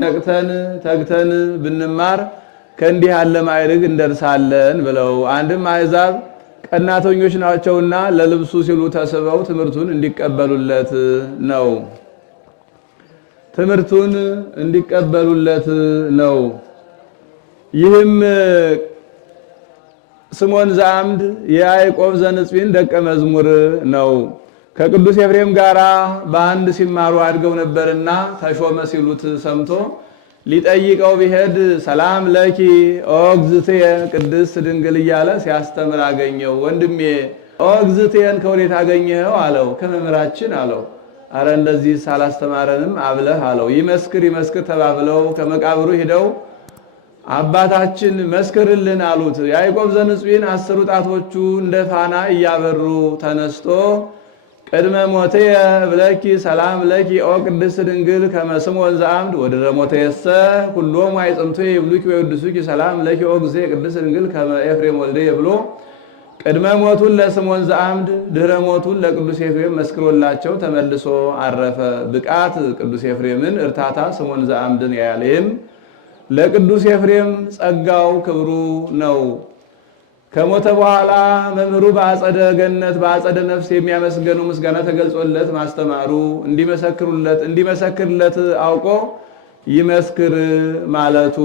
ነቅተን ተግተን ብንማር ከእንዲህ ያለ ማዕረግ እንደርሳለን ብለው አንድም አሕዛብ ቀናተኞች ናቸውና ለልብሱ ሲሉ ተስበው ትምህርቱን እንዲቀበሉለት ነው። ትምህርቱን እንዲቀበሉለት ነው። ይህም ስምዖን ዘአምድ የያዕቆብ ዘንጽቢን ደቀ መዝሙር ነው። ከቅዱስ ኤፍሬም ጋራ በአንድ ሲማሩ አድገው ነበርና ተሾመ ሲሉት ሰምቶ ሊጠይቀው ቢሄድ ሰላም ለኪ ኦ እግዝእትየ ቅድስት ድንግል እያለ ሲያስተምር አገኘው። ወንድሜ ኦ እግዝእትየን ከወዴት አገኘኸው አለው። ከመምህራችን አለው። አረ እንደዚህ ሳላስተማረንም አብለህ አለው። ይመስክር ይመስክር ተባብለው ከመቃብሩ ሄደው አባታችን መስክርልን አሉት። ያዕቆብ ዘንጽቢን 10 ጣቶቹ እንደ ፋና እያበሩ ተነስቶ ቅድመ ሞትየ ብለኪ ሰላም ለኪ ኦ ቅድስት ድንግል ከመ ስምዖን ዘአምድ ወድረ ሞትየሰ ሁሎሙ አይጽምቱ ይብሉኪ ወይወድሱኪ ሰላም ለኪ ኦ እግዝእትየ ቅድስት ድንግል ከመ ኤፍሬም ወልደየ ብሎ ቅድመ ሞቱን ለስምዖን ዘአምድ ድህረ ሞቱን ለቅዱስ ኤፍሬም መስክሮላቸው ተመልሶ አረፈ። ብቃት ቅዱስ ኤፍሬምን እርታታ ስምዖን ዘአምድን ያያል። ይህም ለቅዱስ ኤፍሬም ጸጋው ክብሩ ነው። ከሞተ በኋላ መምህሩ በአጸደ ገነት በአጸደ ነፍስ የሚያመስገነው ምስጋና ተገልጾለት ማስተማሩ እንዲመሰክርለት አውቆ ይመስክር ማለቱ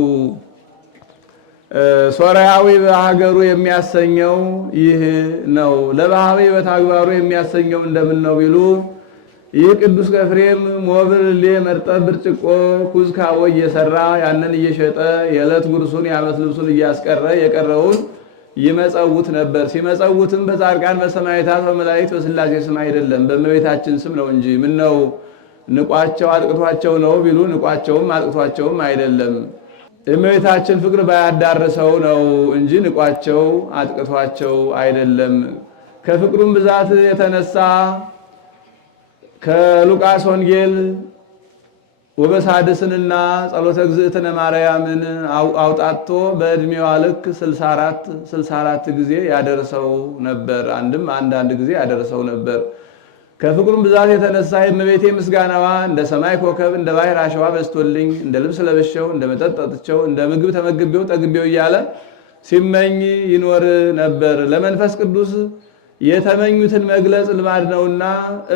ሶርያዊ በሀገሩ የሚያሰኘው ይህ ነው። ለባህዊ በተግባሩ የሚያሰኘው እንደምን ነው ቢሉ ይህ ቅዱስ ኤፍሬም ሞብርሌ መርጠብ ብርጭቆ ኩዝ ካቦ እየሰራ ያንን እየሸጠ የዕለት ጉርሱን የዓመት ልብሱን እያስቀረ የቀረውን ይመጸውት ነበር። ሲመጸውትም በጻድቃን በሰማዕታት በመላእክት በሥላሴ ስም አይደለም በእመቤታችን ስም ነው እንጂ። ምን ነው ንቋቸው አጥቅቷቸው ነው ቢሉ ንቋቸውም አጥቅቷቸውም አይደለም። እመቤታችን ፍቅር ባያዳርሰው ነው እንጂ ንቋቸው አጥቅቷቸው አይደለም። ከፍቅሩም ብዛት የተነሳ ከሉቃስ ወንጌል ወበሳድስንና ጸሎተ እግዝእትነ ማርያምን አውጣቶ በእድሜዋ ልክ 64 ጊዜ ያደርሰው ነበር። አንዳንድ ጊዜ ያደርሰው ነበር። ከፍቅሩም ብዛት የተነሳ የእመቤቴ ምስጋናዋ እንደ ሰማይ ኮከብ እንደ ባሕር አሸዋ በዝቶልኝ እንደ ልብስ ለብሼው እንደ መጠጥ ጠጥቼው እንደ ምግብ ተመግቤው ጠግቤው እያለ ሲመኝ ይኖር ነበር። ለመንፈስ ቅዱስ የተመኙትን መግለጽ ልማድ ነውና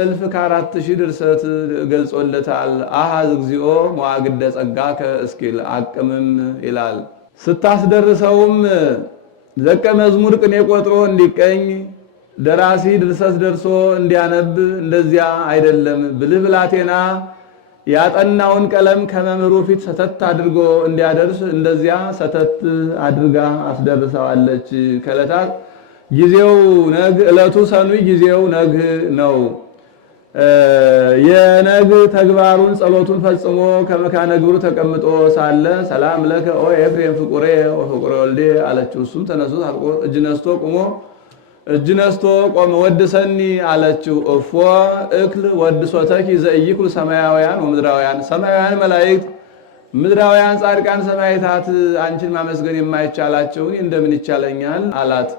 1000 ድርሰት ገልጾለታል። አሃዝ እግዚኦ መዋግደ ጸጋከ እስኪል አቅምም ይላል። ስታስደርሰውም ደቀ መዝሙር ቅኔ ቆጥሮ እንዲቀኝ ደራሲ ድርሰት ደርሶ እንዲያነብ እንደዚያ አይደለም። ብልህ ብላቴና ያጠናውን ቀለም ከመምህሩ ፊት ሰተት አድርጎ እንዲያደርስ እንደዚያ ሰተት አድርጋ አስደርሰዋለች። ከዕለታት ጊዜው ነግ ዕለቱ ሰኑይ ጊዜው ነግ ነው። የነግ ተግባሩን ጸሎቱን ፈጽሞ ከመካነ ግብሩ ተቀምጦ ሳለ ሰላም ለከ ኦ ኤፍሬም ፍቁሬ ወፍቁሬ ወልዴ አለችው። እሱም ተነስቶ ታጥቆ እጅ ነስቶ ቆመ። ወድሰኒ አለችው። እፎ እክል ወድሶተኪ ዘኢይኩል ሰማያውያን ወምድራውያን ሰማያውያን መላእክት ምድራውያን ጻድቃን ሰማዕታት አንቺን ማመስገን የማይቻላቸውን እንደምን ይቻለኛል አላት።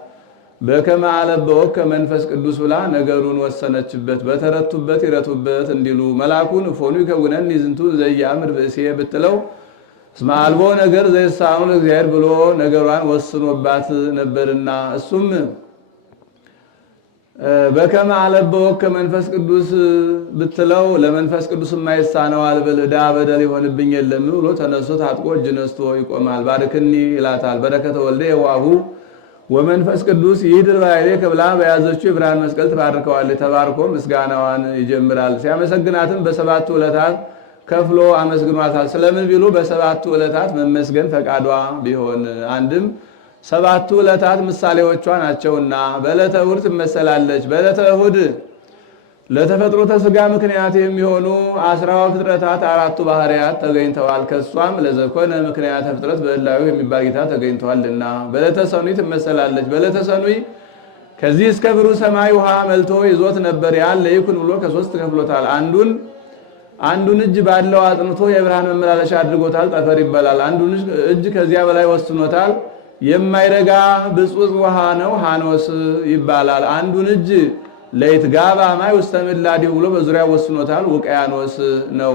በከመ አለበወከ ከመንፈስ ቅዱስ ብላ ነገሩን ወሰነችበት። በተረቱበት ይረቱበት እንዲሉ መልአኩን እፎኑ ይከውነኒ ዝንቱ ዘኢያእምር ብእሴ ብትለው እስመ አልቦ ነገር ዘይሳኑ ለእግዚአብሔር ብሎ ነገሯን ወስኖባት ነበርና እሱም በከመ አለበወከ ከመንፈስ ቅዱስ ብትለው ለመንፈስ ቅዱስ የማይሳነው አልበል ዕዳ በደል ይሆንብኝ የለም ብሎ ተነስቶ ታጥቆ እጅ ነስቶ ይቆማል። ባርክኒ ይላታል። በረከተ ወልደ የዋሁ ወመንፈስ ቅዱስ ይድር ባይሌከ ብላ በያዘችው የብርሃን መስቀል ትባርከዋለች። ተባርኮ ምስጋናዋን ይጀምራል። ሲያመሰግናትም በሰባቱ ዕለታት ከፍሎ አመስግኗታል። ስለምን ቢሉ በሰባቱ ዕለታት መመስገን ፈቃዷ ቢሆን አንድም ሰባቱ ዕለታት ምሳሌዎቿ ናቸውና በዕለተ እሑድ ትመሰላለች። በዕለተ እሑድ ለተፈጥሮተ ሥጋ ምክንያት የሚሆኑ 10 ፍጥረታት 4ቱ ባህርያት ተገኝተዋል። ከሷም ለዘኮነ ምክንያት ፍጥረት በእላዩ የሚባል ጌታ ተገኝተዋልና በዕለተ ሰኑይ ትመሰላለች። በዕለተ ሰኑይ ከዚህ እስከ ብሩህ ሰማይ ውሃ መልቶ ይዞት ነበር። ያን ለይኩን ብሎ ከ3 ከፍሎታል። አንዱን እጅ ባለው አጥንቶ የብርሃን መመላለሻ አድርጎታል። ጠፈር ይባላል። አንዱን እጅ ከዚያ በላይ ወስኖታል። የማይረጋ ብፁዕ ውሃ ነው፣ ሃኖስ ይባላል። አንዱን እጅ ለይትጋባ ማይ ውስተ ምላዲሁ ብሎ በዙሪያው ወስኖታል። ውቅያኖስ ነው።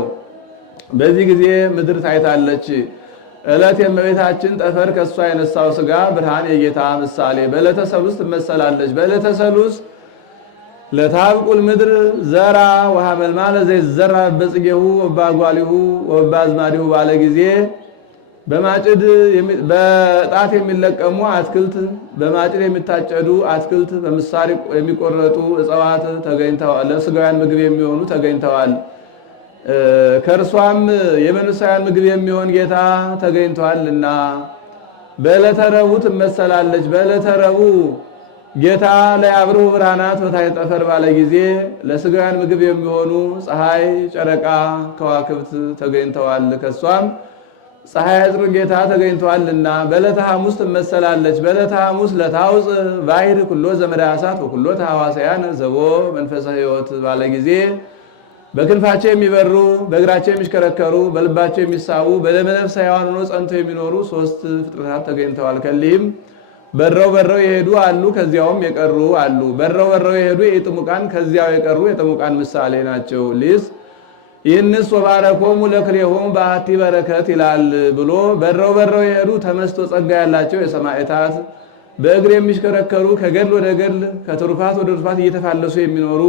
በዚህ ጊዜ ምድር ታይታለች። ዕለት የእመቤታችን ጠፈር ከእሷ የነሳው ሥጋ ብርሃን የጌታ ምሳሌ በዕለተ ሰሉስ ትመሰላለች። በዕለተ ሰሉስ ለታብቁል ምድር ዘራ ወሐመልማለ ዘይዘራ በጽጌሁ ወባጓሊሁ ወባዝማዲሁ ባለ ጊዜ በማጭድ በጣት የሚለቀሙ አትክልት፣ በማጭድ የሚታጨዱ አትክልት፣ በምሳር የሚቆረጡ እጽዋት ተገኝተዋል። ለሥጋውያን ምግብ የሚሆኑ ተገኝተዋል። ከእርሷም የመንፈሳውያን ምግብ የሚሆን ጌታ ተገኝቷልና በዕለተ ረቡዕ ትመሰላለች። በዕለተ ረቡዕ ጌታ ለያብርሁ ብርሃናት በታሕተ ጠፈር ባለ ጊዜ ለሥጋውያን ምግብ የሚሆኑ ፀሐይ፣ ጨረቃ፣ ከዋክብት ተገኝተዋል። ከሷም ፀሐይ ጽድቅ ጌታ ተገኝተዋልና በዕለተ ሐሙስ ትመሰላለች። በዕለተ ሐሙስ ለታውፅ ባሕር ኩሎ ዘመዳሳት ወኩሎ ተሐዋስያን ዘቦ መንፈሰ ሕይወት ባለ ጊዜ በክንፋቸው የሚበሩ በእግራቸው የሚሽከረከሩ በልባቸው የሚሳቡ በደመ ነፍስ ሕያዋን ሆነው ጸንተው የሚኖሩ ሦስት ፍጥረታት ተገኝተዋል። ከሊህም በረው የሄዱ አሉ፣ ከዚያውም የቀሩ አሉ። በረው የሄዱ የጥሙቃን ከዚያው የቀሩ የጥሙቃን ምሳሌ ናቸው። ሊስ ይህንስ ወባረኮሙ ለክልኤሆሙ በአሐቲ በረከት ይላል ብሎ በረው የሄዱ ተመስጦ ጸጋ ያላቸው የሰማዕታት በእግር የሚሽከረከሩ ከገድል ወደ ገድል ከትሩፋት ወደ ትሩፋት እየተፋለሱ የሚኖሩ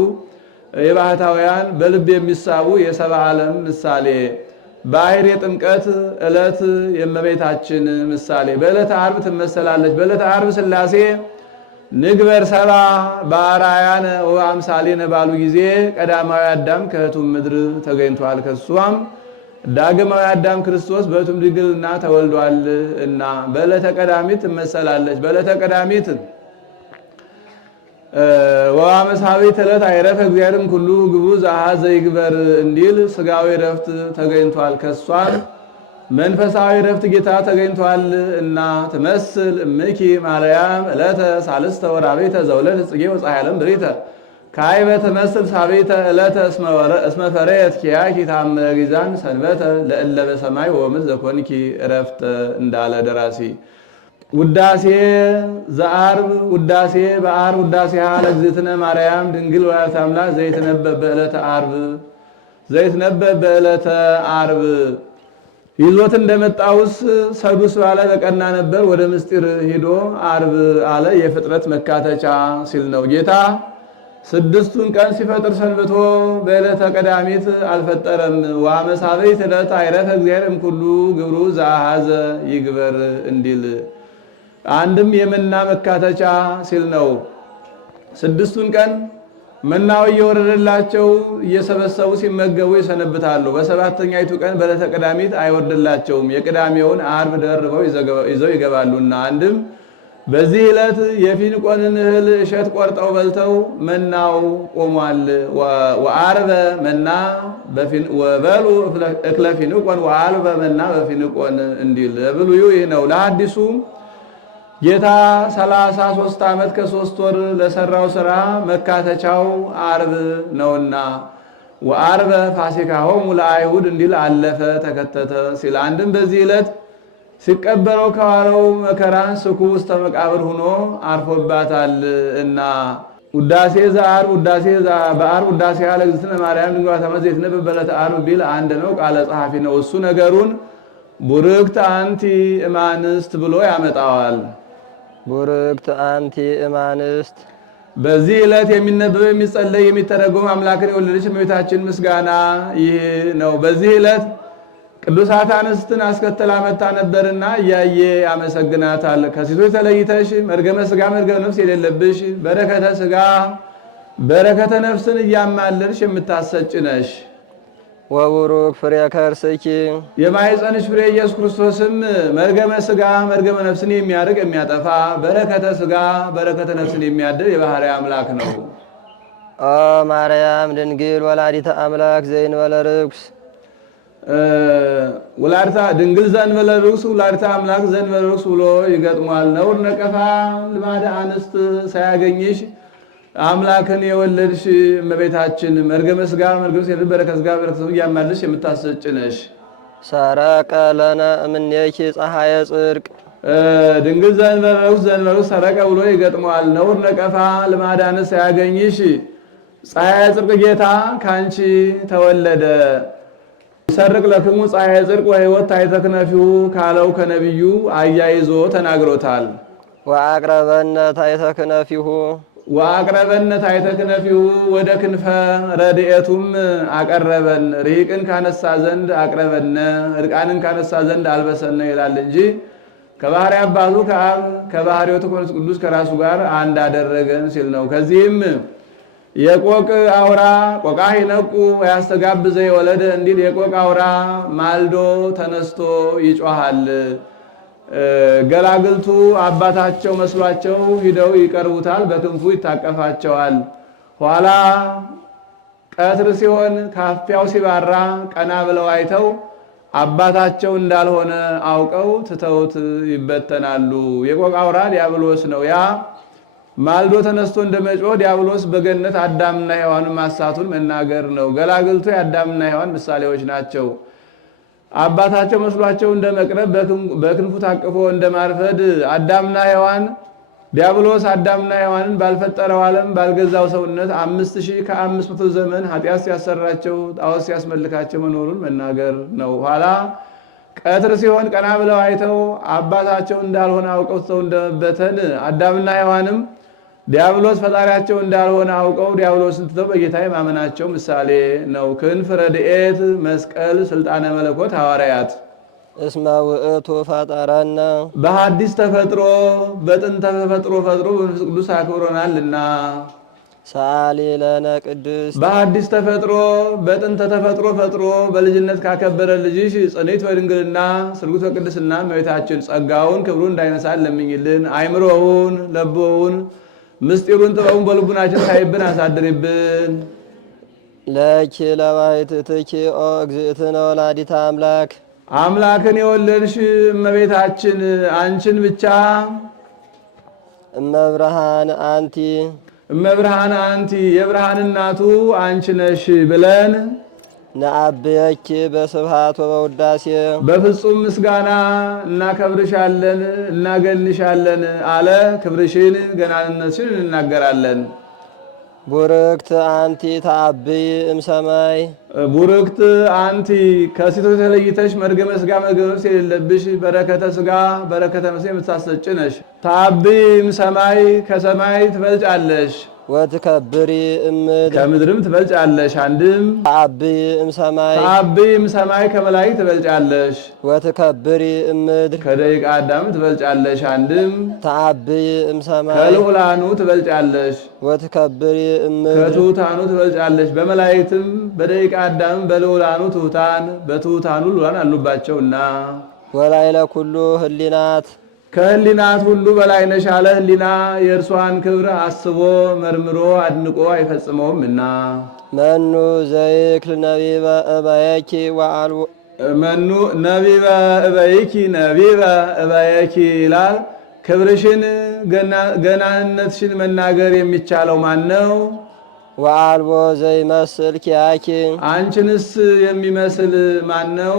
የባህታውያን በልብ የሚሳቡ የሰብአ ዓለም ምሳሌ ባሕር የጥምቀት ዕለት የእመቤታችን ምሳሌ በዕለተ ዓርብ ትመሰላለች። በዕለተ ዓርብ ሥላሴ ንግበር ሰብአ በአርአያነ ወአምሳሌነ ባሉ ጊዜ ቀዳማዊ አዳም ከሕቱም ምድር ተገኝቷል። ከሷም ዳግማዊ አዳም ክርስቶስ በሕቱም ድንግልና ተወልዷል እና በዕለተ ቀዳሚት ትመሰላለች። በዕለተ ቀዳሚት ወአመሳዊት ዕለት አይረፈ እግዚአብሔርም ኩሉ ግቡ ዘአኀዘ ይግበር እንዲል ሥጋዊ ረፍት ተገኝቷል። ከሷም መንፈሳዊ ረፍት ጌታ ተገኝቷል እና ትመስል እምኪ ማርያም ዕለተ ሳልስተ ወራቤተ ዘውለድ ጽጌ ወፀሐይ ዓለም ብሪተ ካይበ ትመስል ሳቤተ ዕለተ እስመ ፈረየት ኪያኪ ታምረ ጊዛን ሰንበተ ለእለ በሰማይ ወምድር ዘኮንኪ ረፍት እንዳለ ደራሲ። ውዳሴ ዘዓርብ ውዳሴ በዓርብ ውዳሴ ለእግዝእትነ ማርያም ድንግል ወላዲተ አምላክ ዘይትነበብ በዕለተ ዓርብ ይዞት እንደመጣውስ ሰዱስ ባለ በቀና ነበር። ወደ ምስጢር ሂዶ ዓርብ አለ የፍጥረት መካተቻ ሲል ነው። ጌታ ስድስቱን ቀን ሲፈጥር ሰንብቶ በዕለተ ቀዳሚት አልፈጠረም። ወአመሳበይት ዕለት አይረፈ እግዚአብሔር እምኩሉ ግብሩ ዘአኀዘ ይግበር እንዲል አንድም የመና መካተቻ ሲል ነው። ስድስቱን ቀን መናው እየወረደላቸው እየሰበሰቡ ሲመገቡ ይሰነብታሉ። በሰባተኛይቱ ቀን በዕለተ ቀዳሚት አይወርድላቸውም። የቅዳሜውን ዓርብ ደርበው ይዘው ይገባሉና አንድም በዚህ ዕለት የፊንቆንን እህል እሸት ቆርጠው በልተው መናው ቆሟል። ወዓርበ መና ወበሉ እክለ ፊንቆን ወዓርበ መና በፊንቆን እንዲል ብሉዩ ይህ ነው። ለሐዲሱ ጌታ 33 ዓመት ከ3 ወር ለሰራው ሥራ መካተቻው ዓርብ ነውና ወዓርበ ፋሲካሆሙ ለአይሁድ እንዲል አለፈ ተከተተ ሲል አንድም በዚህ ዕለት ሲቀበረው ከዋለው መከራ ስኩ ውስተ መቃብር ሆኖ አርፎባታል እና ውዳሴ ዘዓርብ ውዳሴ በዓርብ ውዳሴ ለእግዝእትነ ማርያም ድንግል ወላዲተ አምላክ ዘይትነበብ በዕለተ ዓርብ ቢል አንድ ነው። ቃለ ጸሐፊ ነው እሱ ነገሩን ቡርክት አንቲ እማንስት ብሎ ያመጣዋል። ቡርክት አንቲ እማንስት በዚህ ዕለት የሚነበብ የሚጸለይ የሚተረጎም አምላክን የወለደች እመቤታችን ምስጋና ይህ ነው። በዚህ ዕለት ቅዱሳት አንስትን አስከተላ መጣ ነበርና እያየ ያመሰግናታል። ከሴቶች ተለይተሽ መርገመ ሥጋ መርገመ ነፍስ የሌለብሽ በረከተ ሥጋ በረከተ ነፍስን እያማለልሽ የምታሰጭ ነሽ። ወቡሩክ ፍሬ ከርስኪ የማኅፀንሽ ፍሬ ኢየሱስ ክርስቶስም መርገመ ሥጋ መርገመ ነፍስን የሚያርቅ የሚያጠፋ በረከተ ሥጋ በረከተ ነፍስን የሚያድር የባሕርይ አምላክ ነው። ኦ ማርያም ድንግል ወላዲተ አምላክ ዘእንበለ ርኩስ ወላዲተ ድንግል ዘእንበለ ርኩስ ወላዲተ አምላክ ዘእንበለ ርኩስ ብሎ ይገጥሟል። ነውር ነቀፋ ልማደ አንስት ሳያገኝሽ አምላክን የወለድሽ እመቤታችን መርገመ ሥጋ መርገመ ነፍስ በረከተ ሥጋ በረከተ ነፍስ እያማለልሽ የምታሰጭ ነሽ። ሰረቀ ለነ እምኔኪ ፀሐየ ጽድቅ ድንግል ዘእንበለ ርኩስ ሰረቀ ብሎ ይገጥመዋል። ነውር ነቀፋ ልማደ አንስት ሳያገኝሽ ፀሐየ ጽድቅ ጌታ ካንቺ ተወለደ። ይሰርቅ ለክሙ ፀሐየ ጽድቅ ወሕይወት ታሕተ ክነፊሁ ካለው ከነቢዩ አያይዞ ተናግሮታል። ወአቅረበነ ታሕተ ክነፊሁ ወአቅረበነ ታሕተ ክነፊሁ ወደ ክንፈ ረድኤቱም አቀረበን። ርሂቅን ካነሳ ዘንድ አቅረበነ፣ እርቃንን ካነሳ ዘንድ አልበሰነ ይላል እንጂ ከባህሪ አባቱ ከአብ ከባህሪ ሕይወቱ ከመንፈስ ቅዱስ ከራሱ ጋር አንድ አደረገን ሲል ነው። ከዚህም የቆቅ አውራ ቆቃ ይነቁ ያስተጋብ ዘየወለደ እንዲል የቆቅ አውራ ማልዶ ተነስቶ ይጮሃል። ገላግልቱ አባታቸው መስሏቸው ሂደው ይቀርቡታል፣ በክንፉ ይታቀፋቸዋል። ኋላ ቀትር ሲሆን ካፊያው ሲባራ ቀና ብለው አይተው አባታቸው እንዳልሆነ አውቀው ትተውት ይበተናሉ። የቆቅ አውራ ዲያብሎስ ነው። ያ ማልዶ ተነስቶ እንደመጮህ ዲያብሎስ በገነት አዳምና ሔዋንን ማሳቱን መናገር ነው። ገላግልቱ የአዳምና ሔዋን ምሳሌዎች ናቸው። አባታቸው መስሏቸው እንደመቅረብ በክንፉ ታቅፎ እንደማርፈድ አዳምና ሔዋን ዲያብሎስ አዳምና ሔዋንን ባልፈጠረው ዓለም ባልገዛው ሰውነት 5500 ዘመን ኃጢአት ሲያሰራቸው ጣዖት ሲያስመልካቸው መኖሩን መናገር ነው። ኋላ ቀትር ሲሆን ቀና ብለው አይተው አባታቸው እንዳልሆነ አውቀው ትተው እንደመበተን አዳምና ሔዋንም ዲያብሎስ ፈጣሪያቸው እንዳልሆነ አውቀው ዲያብሎስን ትተው በጌታ ማመናቸው ምሳሌ ነው። ክንፍ ረድኤት፣ መስቀል፣ ስልጣነ መለኮት፣ ሐዋርያት እስመ ውእቱ ፈጠረነ በሐዲስ ተፈጥሮ በጥንተ ተፈጥሮ ፈጥሮ በመንፈስ ቅዱስ አክብሮናልና። ሰአሊ ለነ ቅድስት በሐዲስ ተፈጥሮ በጥንተ ተፈጥሮ ፈጥሮ በልጅነት ካከበረ ልጅሽ ጽንዕት በድንግልና ስርጉት በቅድስና እመቤታችን ጸጋውን ክብሩን እንዳይነሳን ለምኝልን። አይምሮውን ለቦውን ምስጢሩን ጥበቡን በልቡናችን ሳይብን አሳድሪብን። ለኪ ለባሕቲትኪ ኦ እግዝእትነ ወላዲተ አምላክ አምላክን የወለድሽ እመቤታችን አንቺን ብቻ እመብርሃን አንቲ እመብርሃን አንቲ የብርሃን እናቱ አንቺ ነሽ ብለን ነአብየኪ በስብሐት ወበውዳሴ በፍጹም ምስጋና እናከብርሻለን እናገንሻለን አለ። ክብርሽን ገናንነትሽን እንናገራለን። ቡርክት አንቲ ተአብይ እምሰማይ ቡርክት አንቲ ከሴቶች ተለይተሽ መርገመ ሥጋ መርገመ ነፍስ የሌለብሽ በረከተ ሥጋ በረከተ ነፍስ የምታሰጭ ነሽ። ተአብይ እምሰማይ ከሰማይ ትበልጫለሽ። ወትከብሪ እምድር ከምድርም ትበልጫለሽ። አንድም ተአብይ እምሰማይ ተአብይ እምሰማይ ከመላእክት ትበልጫለሽ። ወትከብሪ እምድር ከደቂቀ አዳም ትበልጫለሽ። አንድም ተአብይ እምሰማይ ከልዑላኑ ትበልጫለሽ። ወትከብሪ እምድር ከትሑታኑ ትበልጫለሽ። በመላእክትም በደቂቀ አዳም በልዑላኑ ትሑታን በትሑታኑ ልዑላን አሉባቸውና ወላይለ ኩሉ ህሊናት ከህሊናት ሁሉ በላይ ነሽ አለ። ህሊና የእርሷን ክብር አስቦ መርምሮ አድንቆ አይፈጽመውምና። መኑ ዘይክል ነቢበ እበየኪ ወአልቦ መኑ ነቢበ እበይኪ ነቢበ እበየኪ ይላል። ክብርሽን ገናንነትሽን መናገር የሚቻለው ማን ነው? ወአልቦ ዘይመስል ኪያኪ አንቺንስ የሚመስል ማን ነው?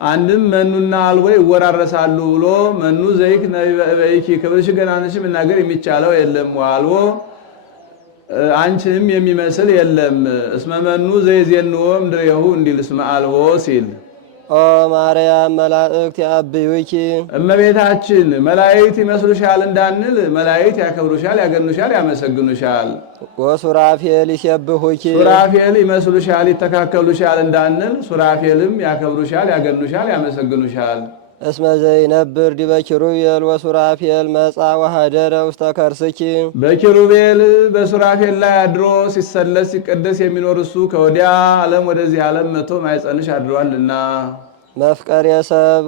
አንድም መኑና አልቦ ይወራረሳሉ ብሎ መኑ ዘይክ ነቢበ እበይኪ ክብርሽ ገናንነትሽን መናገር የሚቻለው የለም። አልቦ አንቺንም የሚመስል የለም። እስመ መኑ ዘይዜንዎ እምድሬሁ እንዲል እስመ አልቦ ሲል ኦ ማርያም መላእክት ያብዩኪ እመቤታችን መላእክት ይመስሉሻል እንዳንል መላእክት ያከብሩሻል፣ ያገኑሻል፣ ያመሰግኑሻል። ወሱራፌል ይሴብሑኪ ሱራፌል ይመስሉሻል ይተካከሉሻል እንዳንል ሱራፌልም ያከብሩሻል፣ ያገኑሻል፣ ያመሰግኑሻል። እስመ ዘይነብር ዲበ ኪሩቤል ወሱራፌል መጻ ወኀደረ ውስተ ከርስኪ በኪሩቤል በሱራፌል ላይ አድሮ ሲሰለስ ሲቀደስ የሚኖር እሱ ከወዲያ ዓለም ወደዚህ ዓለም መጥቶ ማይጸንሽ አድሯልና። መፍቀሬ ሰብ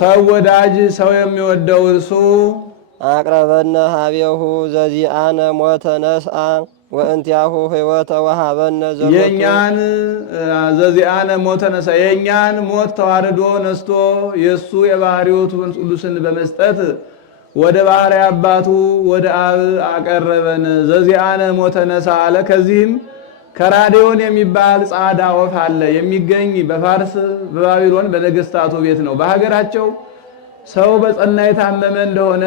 ሰው ወዳጅ ሰው የሚወደው እርሱ አቅረበነ ሀቤሁ ዘዚአነ ሞተ ነስአ ወእንቲአሁ ሕይወተ ወሀበነ የእኛን ዘዚአነ ሞተ ነሳ የእኛን ሞት ተዋርዶ ነስቶ የእሱ የባህሪዎቱ መንፈስ ቅዱስን በመስጠት ወደ ባህሪ አባቱ ወደ አብ አቀረበን። ዘዚአነ ሞተ ነሳ አለ። ከዚህም ከራዲዮን የሚባል ጻዳ ወፍ አለ የሚገኝ በፋርስ በባቢሎን በነገስታቱ ቤት ነው። በሀገራቸው ሰው በጸና የታመመ እንደሆነ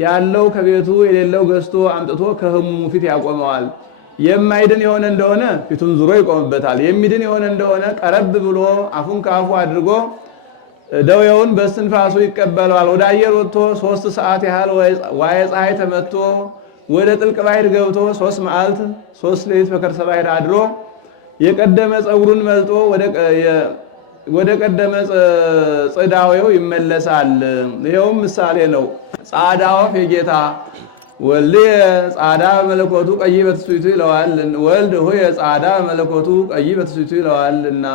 ያለው ከቤቱ የሌለው ገዝቶ አምጥቶ ከህሙሙ ፊት ያቆመዋል። የማይድን የሆነ እንደሆነ ፊቱን ዙሮ ይቆምበታል። የሚድን የሆነ እንደሆነ ቀረብ ብሎ አፉን ከአፉ አድርጎ ደዌውን በእስትንፋሱ ይቀበለዋል። ወደ አየር ወጥቶ 3 ሰዓት ያህል ዋየ ፀሐይ ተመቶ ወደ ጥልቅ ባሕር ገብቶ 3 መዓልት 3 ሌሊት በከርሰ ባሕር አድሮ የቀደመ ፀጉሩን መልጦ ወደ ቀደመ ጽዳዌው ይመለሳል። ይኸውም ምሳሌ ነው። ጻዕዳ ወፍ የጌታ ወልድ ጻዕዳ በመለኮቱ ቀይ በትስብእቱ ይለዋል። ወልድ ሆይ ጻዕዳ በመለኮቱ ቀይ በትስብእቱ ይለዋልና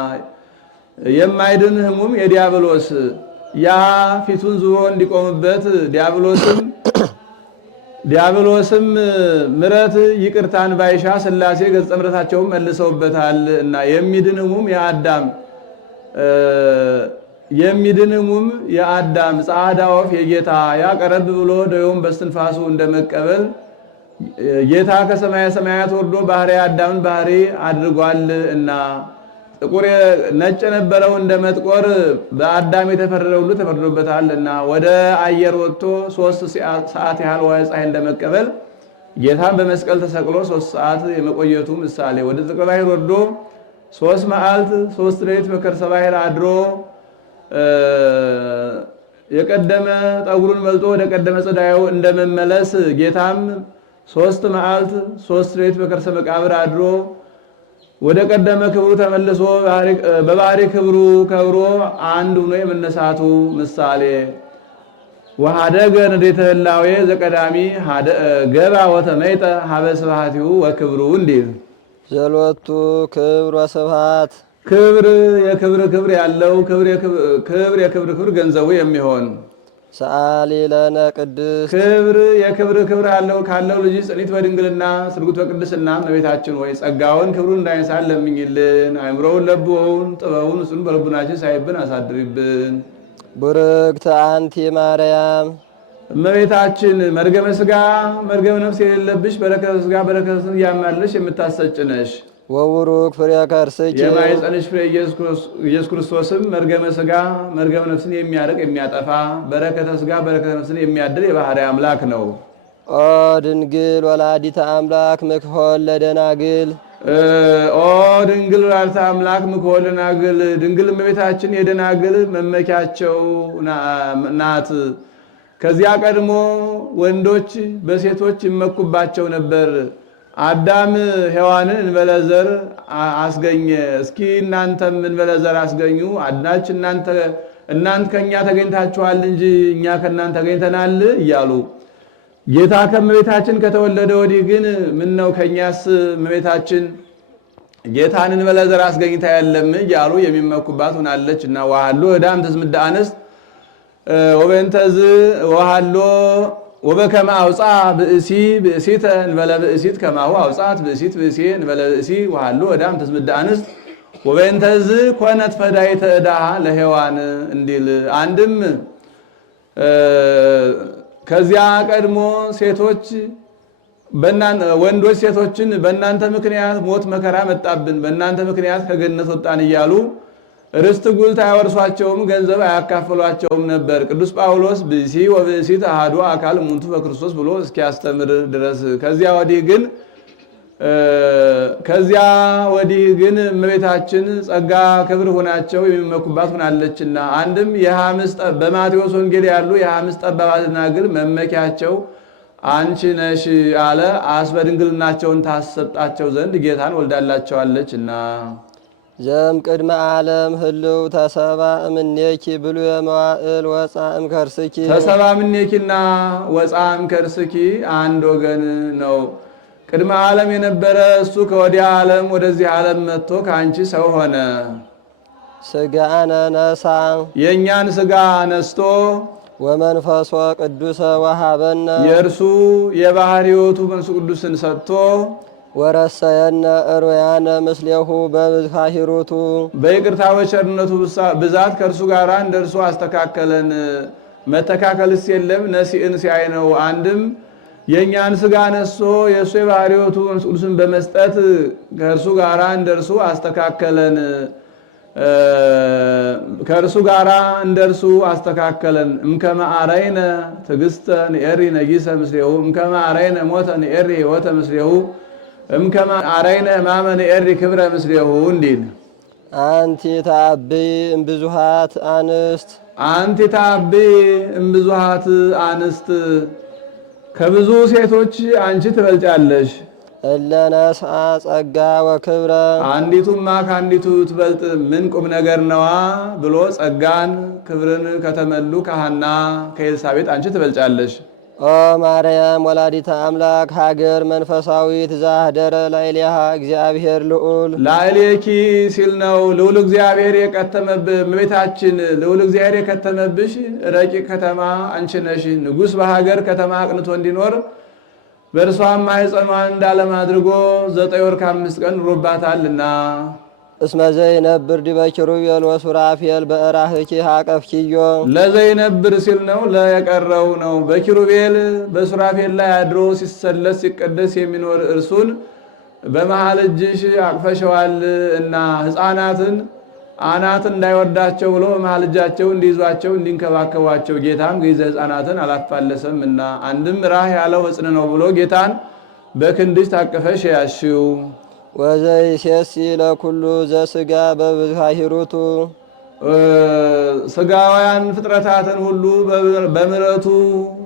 የማይድን ሕሙም የዲያብሎስ ያ ፊቱን ዙሮ እንዲቆምበት ዲያብሎስም ምሕረት ይቅርታን ባይሻ ሥላሴ ገጸ ምሕረታቸውን መልሰውበታል እና የሚድን ሕሙም የአዳም ጻዕዳ ወፍ የጌታ ያ ቀረብ ብሎ ደዌውን በእስትንፋሱ እንደመቀበል ጌታ ከሰማየ ሰማያት ወርዶ ባሕርየ አዳምን ባሕርይ አድርጓል እና ጥቁር ነጭ የነበረው እንደ መጥቆር በአዳም የተፈረደ ሁሉ ተፈርዶበታል እና ወደ አየር ወጥቶ 3 ሰዓት ያህል ዋየ ፀሐይ እንደመቀበል ጌታን በመስቀል ተሰቅሎ 3 ሰዓት የመቆየቱ ምሳሌ ወደ ጥልቅ ባሕር ወርዶ 3 መዓልት 3 ሌሊት በከርሰ ባሕር አድሮ የቀደመ ጠጉሩን መልጦ ወደ ቀደመ ጽዳዌው እንደመመለስ ጌታም 3 መዓልት 3 ሌሊት በከርሰ መቃብር አድሮ ወደ ቀደመ ክብሩ ተመልሶ በባሕርይ ክብሩ ከብሮ አንድ ሆኖ የመነሳቱ ምሳሌ ወሀደገ ንዴተ ህላዌ ዘቀዳሚ ገባ ወተመይጠ ሀበ ስብሐቲሁ ወክብሩ እንዲል ዘሎቱ ክብር ወስብሐት ክብር የክብር ያለው ክብር የክብር ገንዘቡ የሚሆን ሰአሊ ለነ ቅድስት ክብር የክብር ያለው ካለው ልጅ ጽኒት በድንግልና ስርጉት በቅድስና እመቤታችን ሆይ ጸጋውን ክብሩን እንዳይነሳን ለምኝልን። አእምሮውን ለብዎውን ጥበቡን እሱን በልቡናችን ሳይብን አሳድሪብን። ቡርክት አንቲ ማርያም እመቤታችን መርገመ ሥጋ መርገመ ነፍስ የሌለብሽ በረከተ ሥጋ በረከተ ነፍስ እያማለሽ የምታሰጭ ነሽ። ወቡሩክ ፍሬ ከርስኪ የማኅፀንሽ ፍሬ ኢየሱስ ክርስቶስም መርገመ ሥጋ መርገመ ነፍስን የሚያርቅ የሚያጠፋ በረከተ ሥጋ በረከተ ነፍስን የሚያድል የባሕርይ አምላክ ነው። ኦ ድንግል ወላዲተ አምላክ ምክሖል ለደናግል ኦ ድንግል ወላዲተ አምላክ ምክሖል ለደናግል ድንግል እመቤታችን የደናግል መመኪያቸው ናት። ከዚያ ቀድሞ ወንዶች በሴቶች ይመኩባቸው ነበር። አዳም ሔዋንን እንበለ ዘር አስገኘ። እስኪ እናንተም እንበለ ዘር አስገኙ። አድናች እናንተ ከእኛ ተገኝታችኋል እንጂ እኛ ከእናንተ ተገኝተናል እያሉ ጌታ ከእመቤታችን ከተወለደ ወዲህ ግን ምን ነው ከእኛስ እመቤታችን ጌታን እንበለ ዘር አስገኝታ የለም እያሉ የሚመኩባት ሆናለች እና ዋሃሎ ዕዳም ተስምዳ አንስት ወበንተዝ ዋሃሎ ወበከመ አውፃ ብእሲ ብእሲተ እንበለ ብእሲት ከማሁ አውፃት ብእሲት ብእሲ እንበለ ብእሲ ወሃሎ ዕዳም ተስምዳ አንስት ወበእንተዝ ኮነት ፈዳይተ ዕዳሃ ለሔዋን እንዲል አንድም ከዚያ ቀድሞ ሴቶች ወንዶች ሴቶችን በእናንተ ምክንያት ሞት መከራ መጣብን፣ በእናንተ ምክንያት ከገነት ወጣን እያሉ ርስት ጉልት አያወርሷቸውም፣ ገንዘብ አያካፍሏቸውም ነበር። ቅዱስ ጳውሎስ ብእሲ ወብእሲት አሐዱ አካል እሙንቱ በክርስቶስ ብሎ እስኪያስተምር ድረስ ከዚያ ወዲህ ግን እመቤታችን ጸጋ ክብር ሆናቸው የሚመኩባት ሆናለችና አንድም በማቴዎስ ወንጌል ያሉ የ5 ጠባባት ደናግል መመኪያቸው አንቺ ነሽ አለ። አስበ ድንግልናቸውን ታሰጣቸው ዘንድ ጌታን ወልዳላቸዋለችና ዘም ቅድመ ዓለም ህልው ተሰባ እምኔኪ ብሉ የመዋእል ወፃ እምከርስኪ ተሰባ እምኔኪና ወፃ እምከርስኪ አንድ ወገን ነው። ቅድመ ዓለም የነበረ እሱ ከወዲያ ዓለም ወደዚህ ዓለም መጥቶ ከአንቺ ሰው ሆነ። ስጋነ ነሳ የእኛን ስጋ ነስቶ ወመንፈሶ ቅዱሰ ወሃበነ የእርሱ የባሕርይ ሕይወቱ መንፈስ ቅዱስን ሰጥቶ ወረሰየነ እሩያነ ምስሌሁ በብዝሃሂሩቱ በይቅርታ በቸርነቱ ብዛት ከእርሱ ጋር እንደርሱ አስተካከለን። መተካከልስ የለም ነሲእን ሲያይ ነው። አንድም የእኛን ስጋ ነስቶ የእሱ የባሕርይ ሕይወቱ መንፈስ ቅዱስን በመስጠት ከእርሱ ጋር እንደርሱ አስተካከለን። ከእርሱ ጋር እንደርሱ አስተካከለን። እምከመ አረይነ ትዕግሥተ ንኤሪ ነጊሰ ምስሌሁ እምከመ አረይነ ሞተ ንኤሪ ሕይወተ ምስሌሁ እምከማ አራይነ ሕማመ ንኤሪ ክብረ ምስሌሁ እንዲል አንቲ ታብይ እምብዙሃት አንስት አንቲ ታብይ እምብዙሃት አንስት ከብዙ ሴቶች አንቺ ትበልጫለሽ። እለነስአ ጸጋ ወክብረ አንዲቱማ ከአንዲቱ ትበልጥ ምን ቁም ነገር ነዋ ብሎ ጸጋን ክብርን ከተመሉ ከሐና ከኤልሳቤጥ አንቺ ትበልጫለሽ። ኦ ማርያም ወላዲተ አምላክ ሀገር መንፈሳዊት ዛህደረ ላዕሌሃ እግዚአብሔር ልዑል ላዕሌኪ ሲል ነው ልዑል እግዚአብሔር የቀተመብህ እመቤታችን ልዑል እግዚአብሔር የከተመብሽ ረቂቅ ከተማ አንቺ ነሽ። ንጉሥ በሀገር ከተማ አቅንቶ እንዲኖር በእርሷም ማኅፀኗን እንዳለም አድርጎ 9 ወር ከ5 ቀን ኑሮባታልና። እስመ ዘይነብር ዲበ ኪሩቤል ወሱራፌል በእራህኪ አቀፍኪዮ ለዘይነብር ሲል ነው ለየቀረው ነው። በኪሩቤል በሱራፌል ላይ አድሮ ሲሰለስ ሲቀደስ የሚኖር እርሱን በመሃል እጅሽ አቅፈሸዋል እና ሕፃናትን አናት እንዳይወርዳቸው ብሎ በመሃል እጃቸው እንዲይዟቸው እንዲንከባከቧቸው ጌታም ገይዘ ሕፃናትን አላፋለሰም እና አንድም ራህ ያለው ሕፅን ነው ብሎ ጌታን በክንድሽ ታቀፈሽ ያሽው። ወዘይሴሲ ለኩሉ ዘስጋ በብዝሃ ሂሩቱ ስጋውያን ፍጥረታትን ሁሉ በምሕረቱ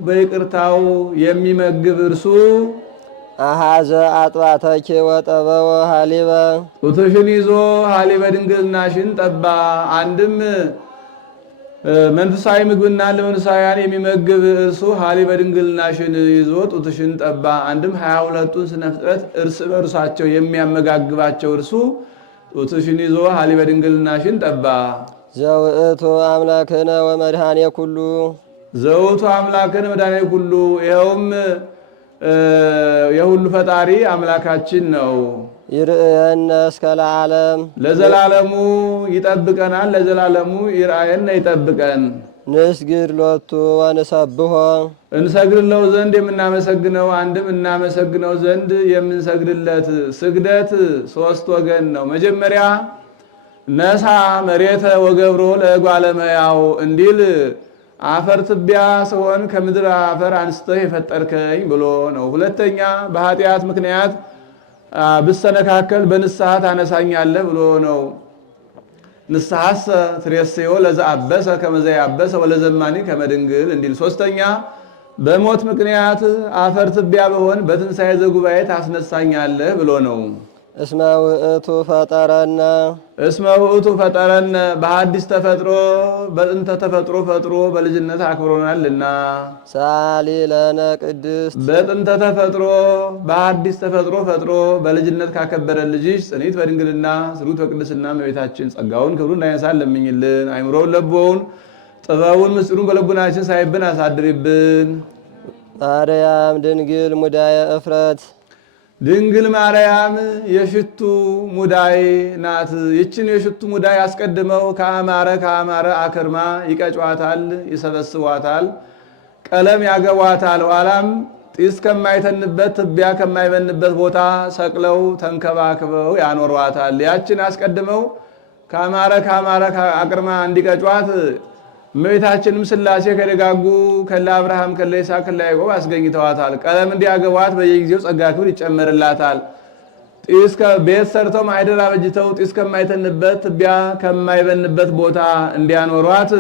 በይቅርታው የሚመግብ እርሱ አሃዘ አጥባተኪ ወጠበወ ሀሊበ ጡትሽን ይዞ ሀሊበ ድንግልናሽን ጠባ። አንድም መንፈሳዊ ምግብና ለመንፈሳውያን የሚመግብ እርሱ ሀሊበ ድንግልናሽን ይዞ ጡትሽን ጠባ። አንድም 22ቱን ስነ ፍጥረት እርስ በእርሳቸው የሚያመጋግባቸው እርሱ ጡትሽን ይዞ ሀሊበ ድንግልናሽን ጠባ። ዘውእቱ አምላክነ ወመድኃኔ ኩሉ ዘውቱ አምላክን መድኃኔ ኩሉ ይኸውም የሁሉ ፈጣሪ አምላካችን ነው። ይርእየነ እስከ ለዓለም ለዘላለሙ ይጠብቀናል። ለዘላለሙ ይርአየነ ይጠብቀን። ንስግድ ሎቱ ወንሰብሖ እንሰግድለው ዘንድ የምናመሰግነው አንድም እናመሰግነው ዘንድ የምንሰግድለት ስግደት 3 ወገን ነው። መጀመሪያ ነሳ መሬተ ወገብሮ ለእጓለ እመሕያው እንዲል አፈር ትቢያ ስሆን ከምድር አፈር አንስተህ የፈጠርከኝ ብሎ ነው። ሁለተኛ በኃጢአት ምክንያት ብሰነካከል በንስሐ ታነሳኛለህ ብሎ ነው። ንስሐሰ ትሬስዮ ለዘአበሰ ከመ ዘያበሰ ወለዘማኒ ከመ ድንግል እንዲል። ሶስተኛ በሞት ምክንያት አፈር ትቢያ በሆን በትንሣኤ ዘጉባኤ ታስነሳኛለህ ብሎ ነው። እስመ ውእቱ ፈጠረነ እስመ ውእቱ ፈጠረነ በሐዲስ ተፈጥሮ በጥንተ ተፈጥሮ ፈጥሮ በልጅነት አክብሮናልና። ሳሊ ለነ ቅድስት በጥንተ ተፈጥሮ በሐዲስ ተፈጥሮ ፈጥሮ በልጅነት ካከበረ ልጅሽ ጽኒት በድንግልና ስሩት በቅድስና እመቤታችን ጸጋውን ክብሩን እንዳይነሳን ለምኝልን። አይምሮውን ለቦውን ጥበቡን ምስጢሩን በልቡናችን ሳይብን አሳድሪብን። ማርያም ድንግል ሙዳየ እፍረት ድንግል ማርያም የሽቱ ሙዳይ ናት። ይችን የሽቱ ሙዳይ አስቀድመው ከአማረ አክርማ ይቀጯታል፣ ይሰበስቧታል፣ ቀለም ያገቧታል። ኋላም ጢስ ከማይተንበት ትቢያ ከማይበንበት ቦታ ሰቅለው ተንከባክበው ያኖሯታል። ያችን አስቀድመው ከአማረ አክርማ እንዲቀጯት እመቤታችንም ሥላሴ ከደጋጉ ከለ አብርሃም ከለ ይስሐቅ ከለ ያዕቆብ አስገኝተዋታል። ቀለም እንዲያገቧት በየጊዜው ጸጋ ክብር ይጨመርላታል። ጢስ ቤት ሰርተው ማኅደር አበጅተው ጢስ ከማይተንበት ትቢያ ከማይበንበት ቦታ እንዲያኖሯት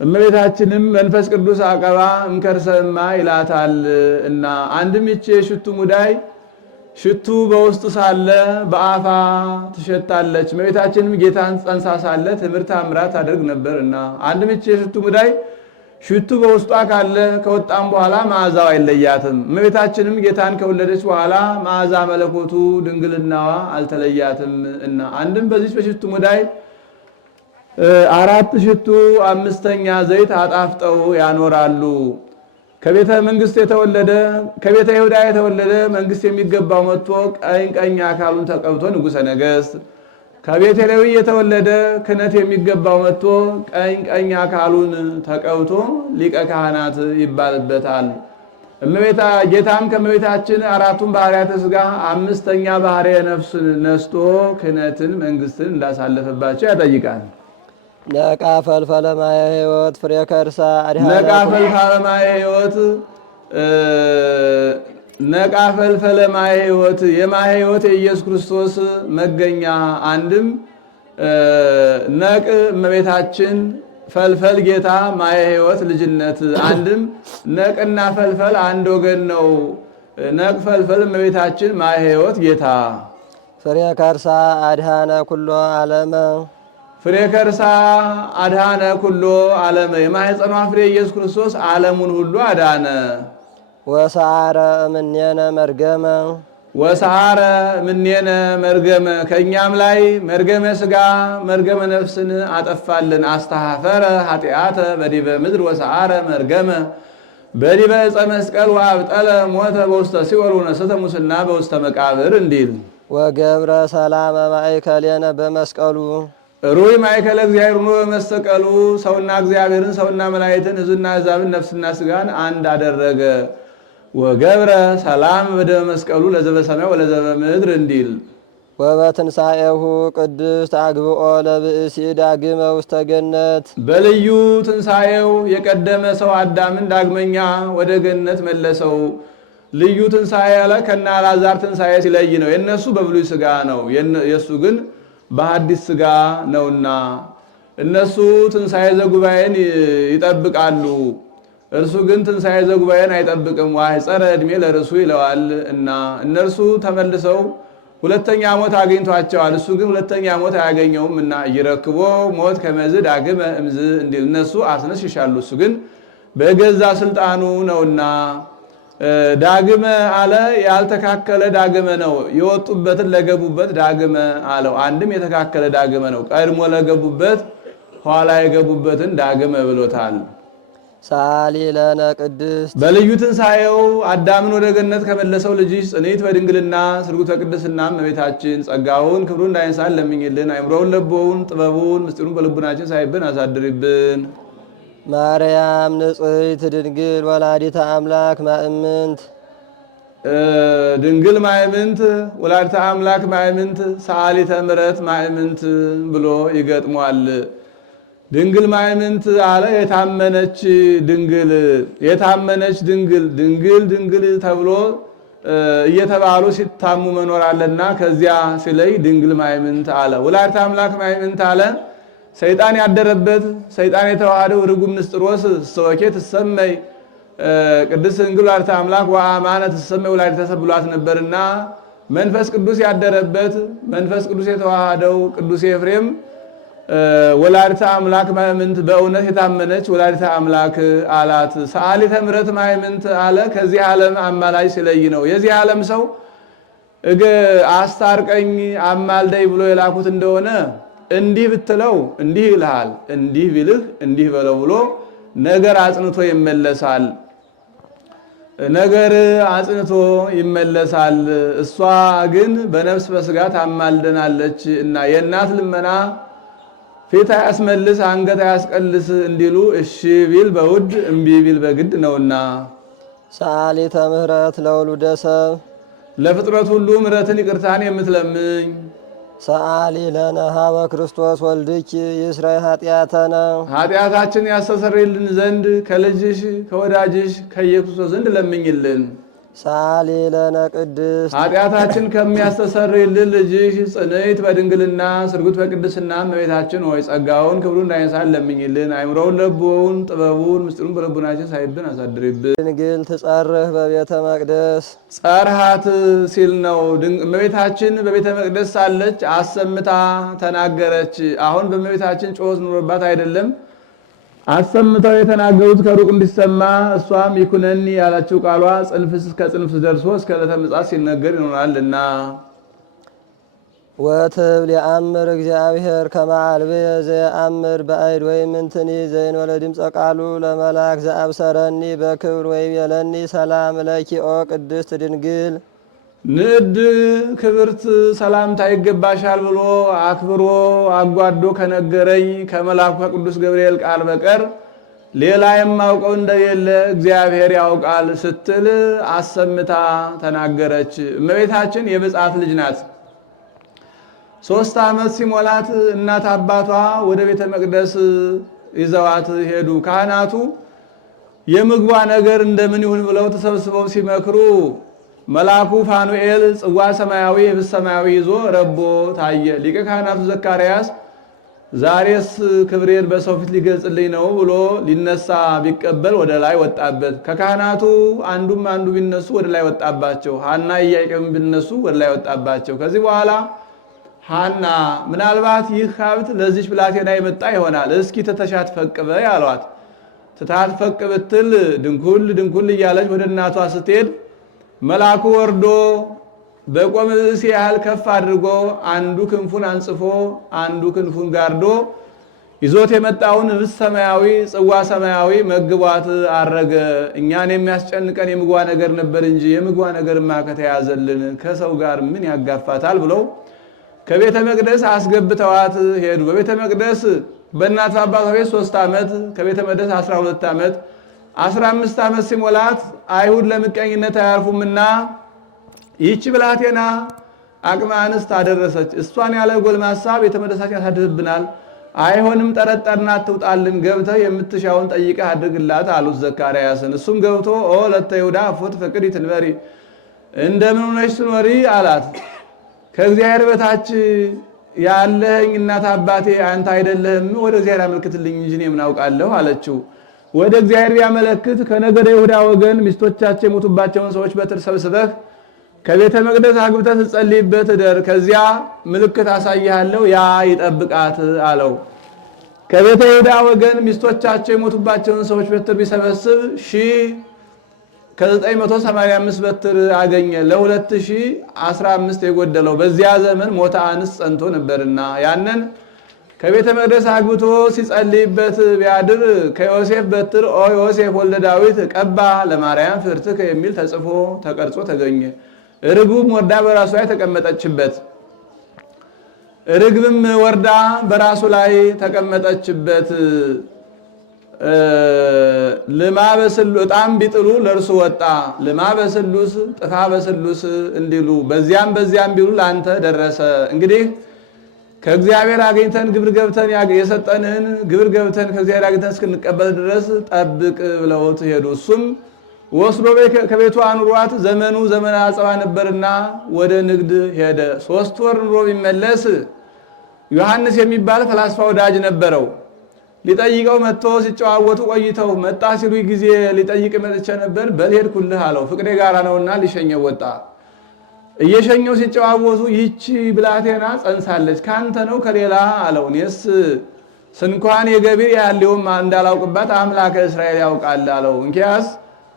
እመቤታችንም መንፈስ ቅዱስ አቀባ እምከርሰ እማ ይላታል እና አንድም ይቺ የሽቱ ሙዳይ ሽቱ በውስጡ ሳለ በአፋ ትሸታለች። እመቤታችንም ጌታን ጸንሳ ሳለ ትምህርት አምራት ታደርግ ነበርና አንድም ይህች የሽቱ ሙዳይ ሽቱ በውስጧ ካለ ከወጣም በኋላ መዓዛው አይለያትም። እመቤታችንም ጌታን ከወለደች በኋላ መዓዛ መለኮቱ ድንግልናዋ አልተለያትም እና አንድም በዚህ በሽቱ ሙዳይ 4 ሽቱ 5ኛ ዘይት አጣፍጠው ያኖራሉ። ከቤተ መንግስት የተወለደ ከቤተ ይሁዳ የተወለደ መንግስት የሚገባው መጥቶ ቀኝ አካሉን ተቀብቶ ንጉሠ ነገሥት፣ ከቤተ ሌዊ የተወለደ ክህነት የሚገባው መጥቶ ቀኝ አካሉን ተቀብቶ ሊቀ ካህናት ይባልበታል። ጌታም ከእመቤታችን 4ቱን ባህርያተ ሥጋ 5ኛ ባህርየ ነፍስን ነስቶ ክህነትን መንግስትን እንዳሳለፈባቸው ያጠይቃል። ነቃ ፈልፈለ ማየ ሕይወት ፍሬ ከርሳ ነቃ ፈልፈለ ማየ ሕይወት ነቃ ፈልፈለ ማየ ሕይወት የማየ ሕይወት የኢየሱስ ክርስቶስ መገኛ አንድም ነቅ እመቤታችን ፈልፈል ጌታ ማየ ሕይወት ልጅነት አንድም ነቅና ፈልፈል አንድ ወገን ነው። ነቅ ፈልፈል እመቤታችን ማየ ሕይወት ጌታ ፍሬ ከርሳ አድሃነ ኩሎ ዓለመ ፍሬ ከርሳ አድሃነ ኩሎ ዓለመ የማኅፀኗ ፍሬ ኢየሱስ ክርስቶስ ዓለሙን ሁሉ አዳነ። ወሰዓረ እምኔነ መርገመ ወሰዓረ እምኔነ መርገመ ከእኛም ላይ መርገመ ሥጋ መርገመ ነፍስን አጠፋልን። አስተሐፈረ ኃጢአተ በዲበ ምድር ወሰዓረ መርገመ በዲበ ዕፀ መስቀል ወአብጠለ ሞተ በውስተ ሲኦል ወነሰተ ሙስና በውስተ መቃብር እንዲል ወገብረ ሰላመ ማእከሌነ በመስቀሉ ሩይ ማእከለ እግዚአብሔር ሆኖ በመሰቀሉ ሰውና እግዚአብሔርን ሰውና መላእክትን ሕዝብና አሕዛብን ነፍስና ሥጋን አንድ አደረገ። ወገብረ ሰላም በደመ መስቀሉ ለዘበ ሰማይ ወለዘበ ምድር እንዲል ወበትንሣኤሁ ቅድስት አግብኦ ለብእሲ ዳግመ ውስተ ገነት በልዩ ትንሣኤው የቀደመ ሰው አዳምን ዳግመኛ ወደ ገነት መለሰው። ልዩ ትንሣኤ ያለ ከነ አልዓዛር ትንሣኤ ሲለይ ነው። የእነሱ በብሉይ ሥጋ ነው፣ የእሱ ግን በሐዲስ ሥጋ ነውና እነሱ ትንሣኤ ዘጉባኤን ይጠብቃሉ። እርሱ ግን ትንሣኤ ዘጉባኤን አይጠብቅም። ዋሕፀረ ዕድሜ ለርእሱ ይለዋል እና እነርሱ ተመልሰው ሁለተኛ ሞት አግኝቷቸዋል። እሱ ግን ሁለተኛ ሞት አያገኘውም እና ይረክቦ ሞት ከመዝ ዳግመ እምዝ እንዲል እነሱ አስነሽሻሉ፣ እሱ ግን በገዛ ስልጣኑ ነውና ዳግመ አለ። ያልተካከለ ዳግመ ነው። የወጡበትን ለገቡበት ዳግመ አለው። አንድም የተካከለ ዳግመ ነው። ቀድሞ ለገቡበት ኋላ የገቡበትን ዳግመ ብሎታል። ሳሊ ለነ ቅድስት በልዩ ትንሣኤው አዳምን ወደ ገነት ከመለሰው ልጅሽ ጽንዕት በድንግልና ስርጉት በቅድስና እመቤታችን ጸጋውን ክብሩን እንዳይንሳን ለምኝልን። አይምሮውን ለቦውን ጥበቡን ምስጢሩን በልቡናችን ሳይብን አሳድሪብን። ማርያም ንጽሕት ድንግል ወላዲተ አምላክ ማእምንት ድንግል ማእምንት ወላዲተ አምላክ ማእምንት ሰአሊተ ምሕረት ማእምንት ብሎ ይገጥሟል። ድንግል ማእምንት አለ የታመነች ድንግል የታመነች ድንግል ድንግል ድንግል ተብሎ እየተባሉ ሲታሙ መኖር አለና ከዚያ ሲለይ ድንግል ማእምንት አለ። ወላዲተ አምላክ ማእምንት አለ ሰይጣን ያደረበት ሰይጣን የተዋሃደው ርጉም ንስጥሮስ ሰወኬ ትሰመይ ቅድስት ድንግል ወላዲተ አምላክ ወአማነ ትሰመይ ወላዲተ ሰብ ብሏት ነበርና መንፈስ ቅዱስ ያደረበት መንፈስ ቅዱስ የተዋሃደው ቅዱስ ኤፍሬም ወላዲተ አምላክ ማእምንት በእውነት የታመነች ወላዲተ አምላክ አላት። ሰአሊተ ምሕረት ማእምንት አለ ከዚህ ዓለም አማላጅ ሲለይ ነው። የዚህ ዓለም ሰው አስታርቀኝ አማልደኝ ብሎ የላኩት እንደሆነ እንዲህ ብትለው እንዲህ ይልሃል፣ እንዲህ ቢልህ እንዲህ በለው ብሎ ነገር አጽንቶ ይመለሳል። ነገር አጽንቶ ይመለሳል። እሷ ግን በነፍስ በስጋ ታማልደናለች እና የእናት ልመና ፊት አያስመልስ አንገት አያስቀልስ እንዲሉ እሺ ቢል በውድ እምቢ ቢል በግድ ነውና ሰአሊተ ምሕረት ለውሉደ ሰብ ለፍጥረት ሁሉ ምሕረትን ይቅርታን የምትለምኝ ሰአሊ ለነ ሀበ ክርስቶስ ወልድኪ ይስረይ ኃጢአተነ ኃጢአታችን ያስተሰርይልን ዘንድ ከልጅሽ ከወዳጅሽ ከኢየሱስ ዘንድ ለምኝልን። ሰአሊ ለነ ቅድስት ኃጢአታችን ከሚያስተሰርይልን ልጅሽ ጽንዕት በድንግልና ስርጉት በቅድስና እመቤታችን ሆይ ጸጋውን ክብሩን እንዳይነሳን ለምኝልን። አይምሮውን ለቦውን ጥበቡን ምስጢሩን በልቡናችን ሳይብን አሳድሪብን። ድንግል ትጸርህ በቤተ መቅደስ ጸርሃት ሲል ነው። እመቤታችን በቤተ መቅደስ ሳለች አሰምታ ተናገረች። አሁን በእመቤታችን ጮት ኑሮባት አይደለም፣ አሰምተው የተናገሩት ከሩቅ እንዲሰማ እሷም ይኩነኒ ያላቸው ቃሏ ጽንፍ እስከ ጽንፍ ደርሶ እስከ ዕለተ ምጽአት ሲነገር ይኖራልና ወትብል የአምር እግዚአብሔር ከመ አልብየ ዘየአምር በአይድ ወይምንትኒ ዘእንበለ ድምፀ ቃሉ ለመልአክ ዘአብሰረኒ በክብር ወይቤለኒ ሰላም ለኪ ኦ ቅድስት ድንግል ንዕድ ክብርት ሰላምታ ይገባሻል ብሎ አክብሮ አጓዶ ከነገረኝ ከመልአኩ ከቅዱስ ገብርኤል ቃል በቀር ሌላ የማውቀው እንደሌለ እግዚአብሔር ያውቃል ስትል አሰምታ ተናገረች። እመቤታችን የብፅዓት ልጅ ናት። 3 ዓመት ሲሞላት እናት አባቷ ወደ ቤተ መቅደስ ይዘዋት ሄዱ። ካህናቱ የምግቧ ነገር እንደምን ይሁን ብለው ተሰብስበው ሲመክሩ መልአኩ ፋኑኤል ጽዋ ሰማያዊ የብስ ሰማያዊ ይዞ ረቦ ታየ። ሊቀ ካህናቱ ዘካርያስ ዛሬስ ክብሬን በሰው ፊት ሊገልጽልኝ ነው ብሎ ሊነሳ ቢቀበል ወደ ላይ ወጣበት። ከካህናቱ አንዱም አንዱ ቢነሱ ወደ ላይ ወጣባቸው። ሐና ኢያቄም ቢነሱ ወደ ላይ ወጣባቸው። ከዚህ በኋላ ሐና ምናልባት ይህ ሀብት ለዚች ብላቴና የመጣ ይሆናል፣ እስኪ ትተሻት ፈቅ በይ አሏት። ትታት ፈቅ ብትል ድንኩል ድንኩል እያለች ወደ እናቷ ስትሄድ መልአኩ ወርዶ በቆመ ብእሲ ያህል ከፍ አድርጎ አንዱ ክንፉን አንጽፎ አንዱ ክንፉን ጋርዶ ይዞት የመጣውን ህብስት ሰማያዊ ጽዋ ሰማያዊ መግቧት አረገ። እኛን የሚያስጨንቀን የምግቧ ነገር ነበር እንጂ የምግቧ ነገርማ ከተያዘልን ከሰው ጋር ምን ያጋፋታል ብለው ከቤተ መቅደስ አስገብተዋት ሄዱ። በቤተ መቅደስ በእናት አባቷ ቤት 3 ዓመት ከቤተ መቅደስ 12 ዓመት 15 ዓመት ሲሞላት አይሁድ ለምቀኝነት አያርፉምና ይህች ብላቴና አቅመ አንስት አደረሰች። እሷን ያለ ጎልማሳ ቤተ መቅደሳችን ያሳድርብናል፣ አይሆንም፣ ጠረጠርናት፣ ትውጣልን፣ ገብተህ የምትሻውን ጠይቀህ አድርግላት አሉት ዘካርያስን። እሱም ገብቶ ኦ ለተ ይሁዳ እፎት ፈቅዲ ትንበሪ፣ እንደምን ሆነሽ ትኖሪ አላት። ከእግዚአብሔር በታች ያለኸኝ እናት አባቴ አንተ አይደለህም? ወደ እግዚአብሔር አመልክትልኝ እንጂ እኔ ምን አውቃለሁ አለችው። ወደ እግዚአብሔር ቢያመለክት ከነገደ ይሁዳ ወገን ሚስቶቻቸው የሞቱባቸውን ሰዎች በትር ሰብስበህ ከቤተ መቅደስ አግብተህ ትጸልይበት እደር፣ ከዚያ ምልክት አሳይሃለሁ፣ ያ ይጠብቃት አለው። ከቤተ ይሁዳ ወገን ሚስቶቻቸው የሞቱባቸውን ሰዎች በትር ቢሰበስብ 1985 በትር አገኘ። ለ2015 የጎደለው በዚያ ዘመን ሞተ አንስት ጸንቶ ነበርና ያንን ከቤተ መቅደስ አግብቶ ሲጸልይበት ቢያድር ከዮሴፍ በትር ኦ ዮሴፍ ወልደ ዳዊት ቀባ ለማርያም ፍርትከ የሚል ተጽፎ ተቀርጾ ተገኘ። ርግብም ወርዳ በራሱ ላይ ተቀመጠችበት። ርግብም ወርዳ በራሱ ላይ ተቀመጠችበት። ልማ በስሉ ዕጣም ቢጥሉ ለእርሱ ወጣ፣ ልማ በስሉስ ጥፋ በስሉስ እንዲሉ በዚያም ቢሉ ለአንተ ደረሰ። እንግዲህ ከእግዚአብሔር አግኝተን ግብር ገብተን የሰጠንህን ግብር ገብተን ከእግዚአብሔር አግኝተን እስክንቀበል ድረስ ጠብቅ ብለውት ሄዱ። እሱም ወስዶ ከቤቱ አኑሯት። ዘመኑ ዘመነ አጸባ ነበርና ወደ ንግድ ሄደ። 3 ወር ኑሮ ቢመለስ ዮሐንስ የሚባል ፈላስፋ ወዳጅ ነበረው። ሊጠይቀው መጥቶ ሲጨዋወቱ ቆይተው መጣ ሲሉ ጊዜ ሊጠይቅ መጥቼ ነበር በልሄድኩልህ አለው። ፍቅሬ ጋራ ነውና ሊሸኘው ወጣ። እየሸኘው ሲጨዋወቱ ይህች ብላቴና ጸንሳለች፣ ካንተ ነው ከሌላ አለው። እኔስ ስንኳን የገቢር ያለውም እንዳላውቅባት አምላከ እስራኤል ያውቃል አለው። እንኪያስ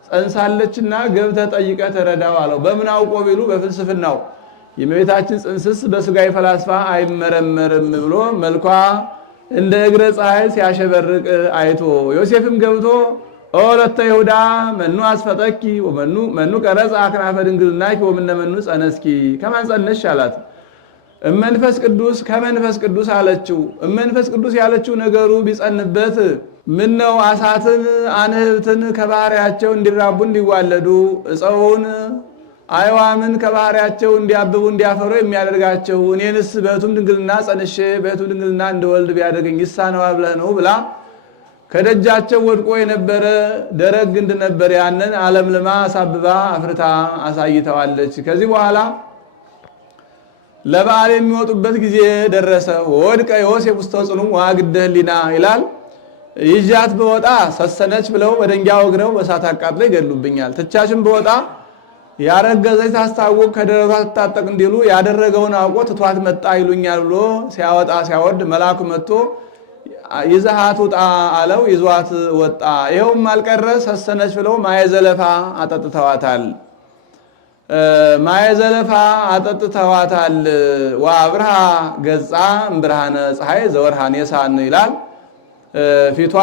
ጸንሳለችና ገብተህ ጠይቀህ ተረዳው አለው። በምን አውቆ ቢሉ በፍልስፍናው የእመቤታችን ጽንስስ በስጋዊ ፈላስፋ አይመረመርም ብሎ መልኳ እንደ እግረ ፀሐይ ሲያሸበርቅ አይቶ ዮሴፍም ገብቶ ኦ ለተ ይሁዳ መኑ አስፈጠኪ ወመኑ ቀረጸ አክናፈ ድንግልናኪ ወምነ መኑ ጸነስኪ፣ ከማን ጸነስሽ አላት። እመንፈስ ቅዱስ ከመንፈስ ቅዱስ አለችው። እመንፈስ ቅዱስ ያለችው ነገሩ ቢጸንበት ምን ነው አሳትን አንህብትን ከባህሪያቸው እንዲራቡ እንዲዋለዱ እፀውን አይዋምን ከባህሪያቸው እንዲያብቡ እንዲያፈሩ የሚያደርጋቸው እኔንስ በሕቱም ድንግልና ጸንሼ በሕቱም ድንግልና እንደወልድ ቢያደርገኝ ይሳነዋል ብለህ ነው ብላ ከደጃቸው ወድቆ የነበረ ደረቅ ግንድ ነበር። ያንን አለምልማ አሳብባ አፍርታ አሳይተዋለች። ከዚህ በኋላ ለበዓል የሚወጡበት ጊዜ ደረሰ። ወድቀ ዮሴፍ ውስተ ጽኑዕ ወአግደ ህሊና ይላል። ይዣት በወጣ ሰሰነች ብለው በደንጊያ ወግረው በእሳት አቃጥለው ይገድሉብኛል። ትቻችን በወጣ ያረገዘች ታስታውቅ ከደረቷ ትታጠቅ እንዲሉ ያደረገውን አውቆ ትቷት መጣ ይሉኛል ብሎ ሲያወጣ ሲያወርድ መልአኩ መጥቶ ይዘሃት ውጣ አለው። ይዟት ወጣ። ይኸውም አልቀረ ሰሰነች ብለው ማየ ዘለፋ አጠጥተዋታል። ማየ ዘለፋ አጠጥተዋታል። ወአብርሃ ገጻ እምብርሃነ ፀሐይ ዘወርሃ ኔሳን ይላል። ፊቷ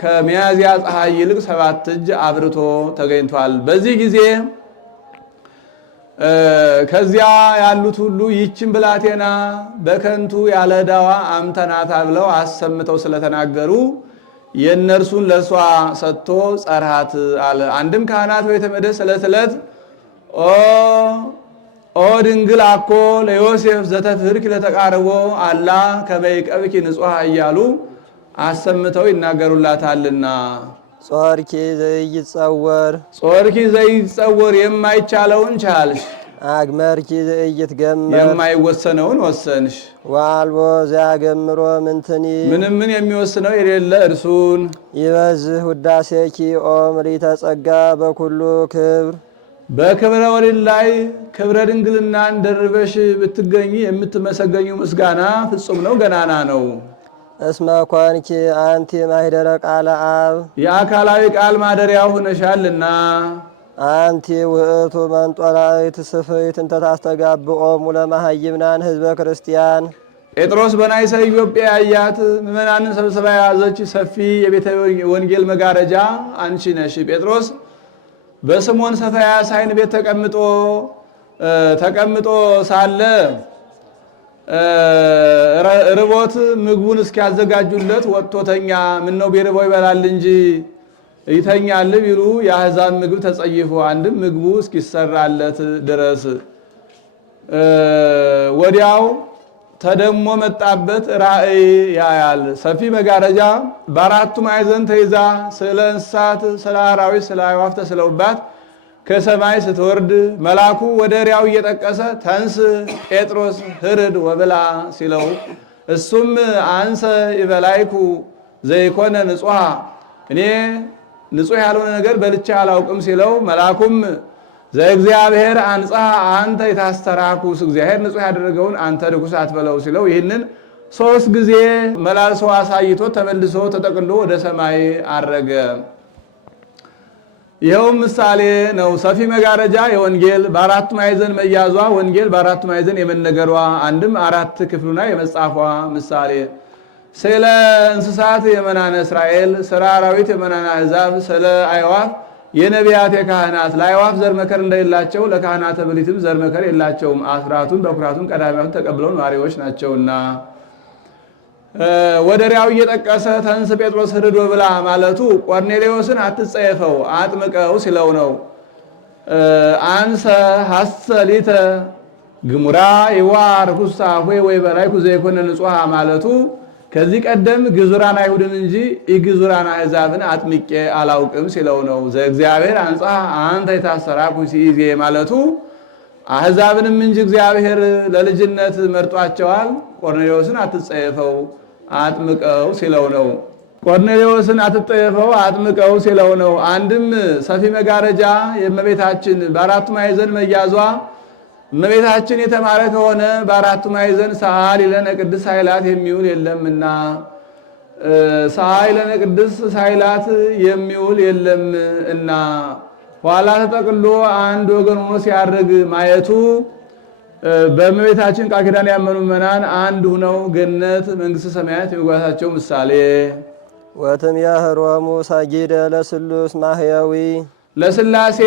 ከሚያዝያ ፀሐይ ይልቅ 7 እጅ አብርቶ ተገኝቷል። በዚህ ጊዜ ከዚያ ያሉት ሁሉ ይህችን ብላቴና በከንቱ ያለ ዕዳዋ አምተናታ ብለው አሰምተው ስለተናገሩ የእነርሱን ለሷ ሰጥቶ ጸርሃት አለ። አንድም ካህናት በቤተ መቅደስ ዕለት ዕለት ኦ ድንግል አኮ ለዮሴፍ ዘተፍህርኪ ለተቃርቦ አላ ከመ ይቀብኪ ንጹሐ እያሉ አሰምተው ይናገሩላታልና ጾርኪ ዘኢይጸወር ጾርኪ ዘይጸወር የማይቻለውን ቻልሽ። አግመርኪ ዘኢይትገመር የማይወሰነውን ወሰንሽ። ወአልቦ ዘያገምሮ ምንትኒ ምንም ምን የሚወስነው የሌለ እርሱን። ይበዝህ ውዳሴኪ ኦ ምልዕተ ጸጋ በኩሉ ክብር በክብረ ወሊድ ላይ ክብረ ድንግልናን ደርበሽ ብትገኝ የምትመሰገኙ ምስጋና ፍጹም ነው፣ ገናና ነው። እስመ ኮንኪ አንቲ ማኅደረ ቃለ አብ የአካላዊ ቃል ማደሪያው ሆነሻልና። አንቲ ውእቱ መንጦላዕት ስፍሕት እንተ ታስተጋብኦሙ ለመሃይምናን ሕዝበ ክርስቲያን። ጴጥሮስ በናይሰ ኢዮጵያ ያያት ምዕመናንን ሰብስባ የያዘች ሰፊ የቤተ ወንጌል መጋረጃ አንቺ ነሽ። ጴጥሮስ በስምዖን ሰፋያ ሳይን ቤት ተቀምጦ ሳለ ርቦት ምግቡን እስኪያዘጋጁለት ወጥቶ ተኛ። ምነው ቢርበው ይበላል እንጂ ይተኛል ቢሉ የአሕዛብ ምግብ ተጸይፎ አንድም ምግቡ እስኪሰራለት ድረስ ወዲያው ተደሞ መጣበት። ራእይ ያያል። ሰፊ መጋረጃ በአራቱ ማዕዘን ተይዛ ስለ እንስሳት፣ ስለ አራዊት፣ ስለ አዕዋፍ ተስለውባት ከሰማይ ስትወርድ መልአኩ ወደ ሪያው እየጠቀሰ ተንስ ጴጥሮስ ህርድ ወብላ ሲለው እሱም አንሰ ይበላይኩ ዘይኮነ ንጹሐ እኔ ንጹሕ ያልሆነ ነገር በልቼ አላውቅም ሲለው መልአኩም ዘእግዚአብሔር አንጽሐ አንተ የታስተራኩስ እግዚአብሔር ንጹሕ ያደረገውን አንተ ርኩስ አትበለው ሲለው ይህንን 3 ጊዜ መላልሶ አሳይቶ ተመልሶ ተጠቅሎ ወደ ሰማይ አረገ። ይኸውም ምሳሌ ነው። ሰፊ መጋረጃ የወንጌል በአራቱ ማዕዘን መያዟ ወንጌል በአራቱ ማዕዘን የመነገሯ አንድም 4 ክፍሉና የመጻፏ ምሳሌ ስለ እንስሳት የመናነ እስራኤል፣ ስለ አራዊት የመናነ አሕዛብ፣ ስለ አዕዋፍ የነቢያት የካህናት ለአዕዋፍ ዘር መከር እንደሌላቸው ለካህናተ ብሉይም ዘር መከር የላቸውም። አስራቱን በኩራቱን ቀዳሚያቱን ተቀብለው ነዋሪዎች ናቸውና ወደ ሪያው እየጠቀሰ ተንስ ጴጥሮስ ህርዶ ብላ ማለቱ ቆርኔሌዎስን አትጸየፈው አጥምቀው ሲለው ነው። አንሰ ሐሰሊተ ግሙራ ይዋር ኩሳ ወይ በላይኩ ዘይኮነ ንጹሐ ማለቱ ከዚህ ቀደም ግዙራን አይሁድን እንጂ ኢግዙራን አሕዛብን አጥምቄ አላውቅም ሲለው ነው። ዘእግዚአብሔር አንጽሐ አንተ የታሰራኩ ሲይዜ ማለቱ አሕዛብንም እንጂ እግዚአብሔር ለልጅነት መርጧቸዋል። ቆርኔሌዎስን አትጸየፈው አጥምቀው ሲለው ነው። ቆርኔሌዎስን አትጠየፈው አጥምቀው ሲለው ነው። አንድም ሰፊ መጋረጃ የእመቤታችን በአራቱ ማዕዘን መያዟ እመቤታችን የተማረ ከሆነ በአራቱ ማዕዘን ሰአሊ ለነ ቅድስት ኃይላት የሚውል የለምና ሰአሊ ለነ ቅድስት ኃይላት የሚውል የለም እና ኋላ ተጠቅሎ አንድ ወገን ሆኖ ሲያርግ ማየቱ በእመቤታችን ቃል ኪዳን ያመኑ ምእመናን አንድ ሆነው ገነት መንግሥተ ሰማያት የመግባታቸው ምሳሌ ወትምያህሮሙ ሰጊደ ለስሉስ ማህያዊ ለሥላሴ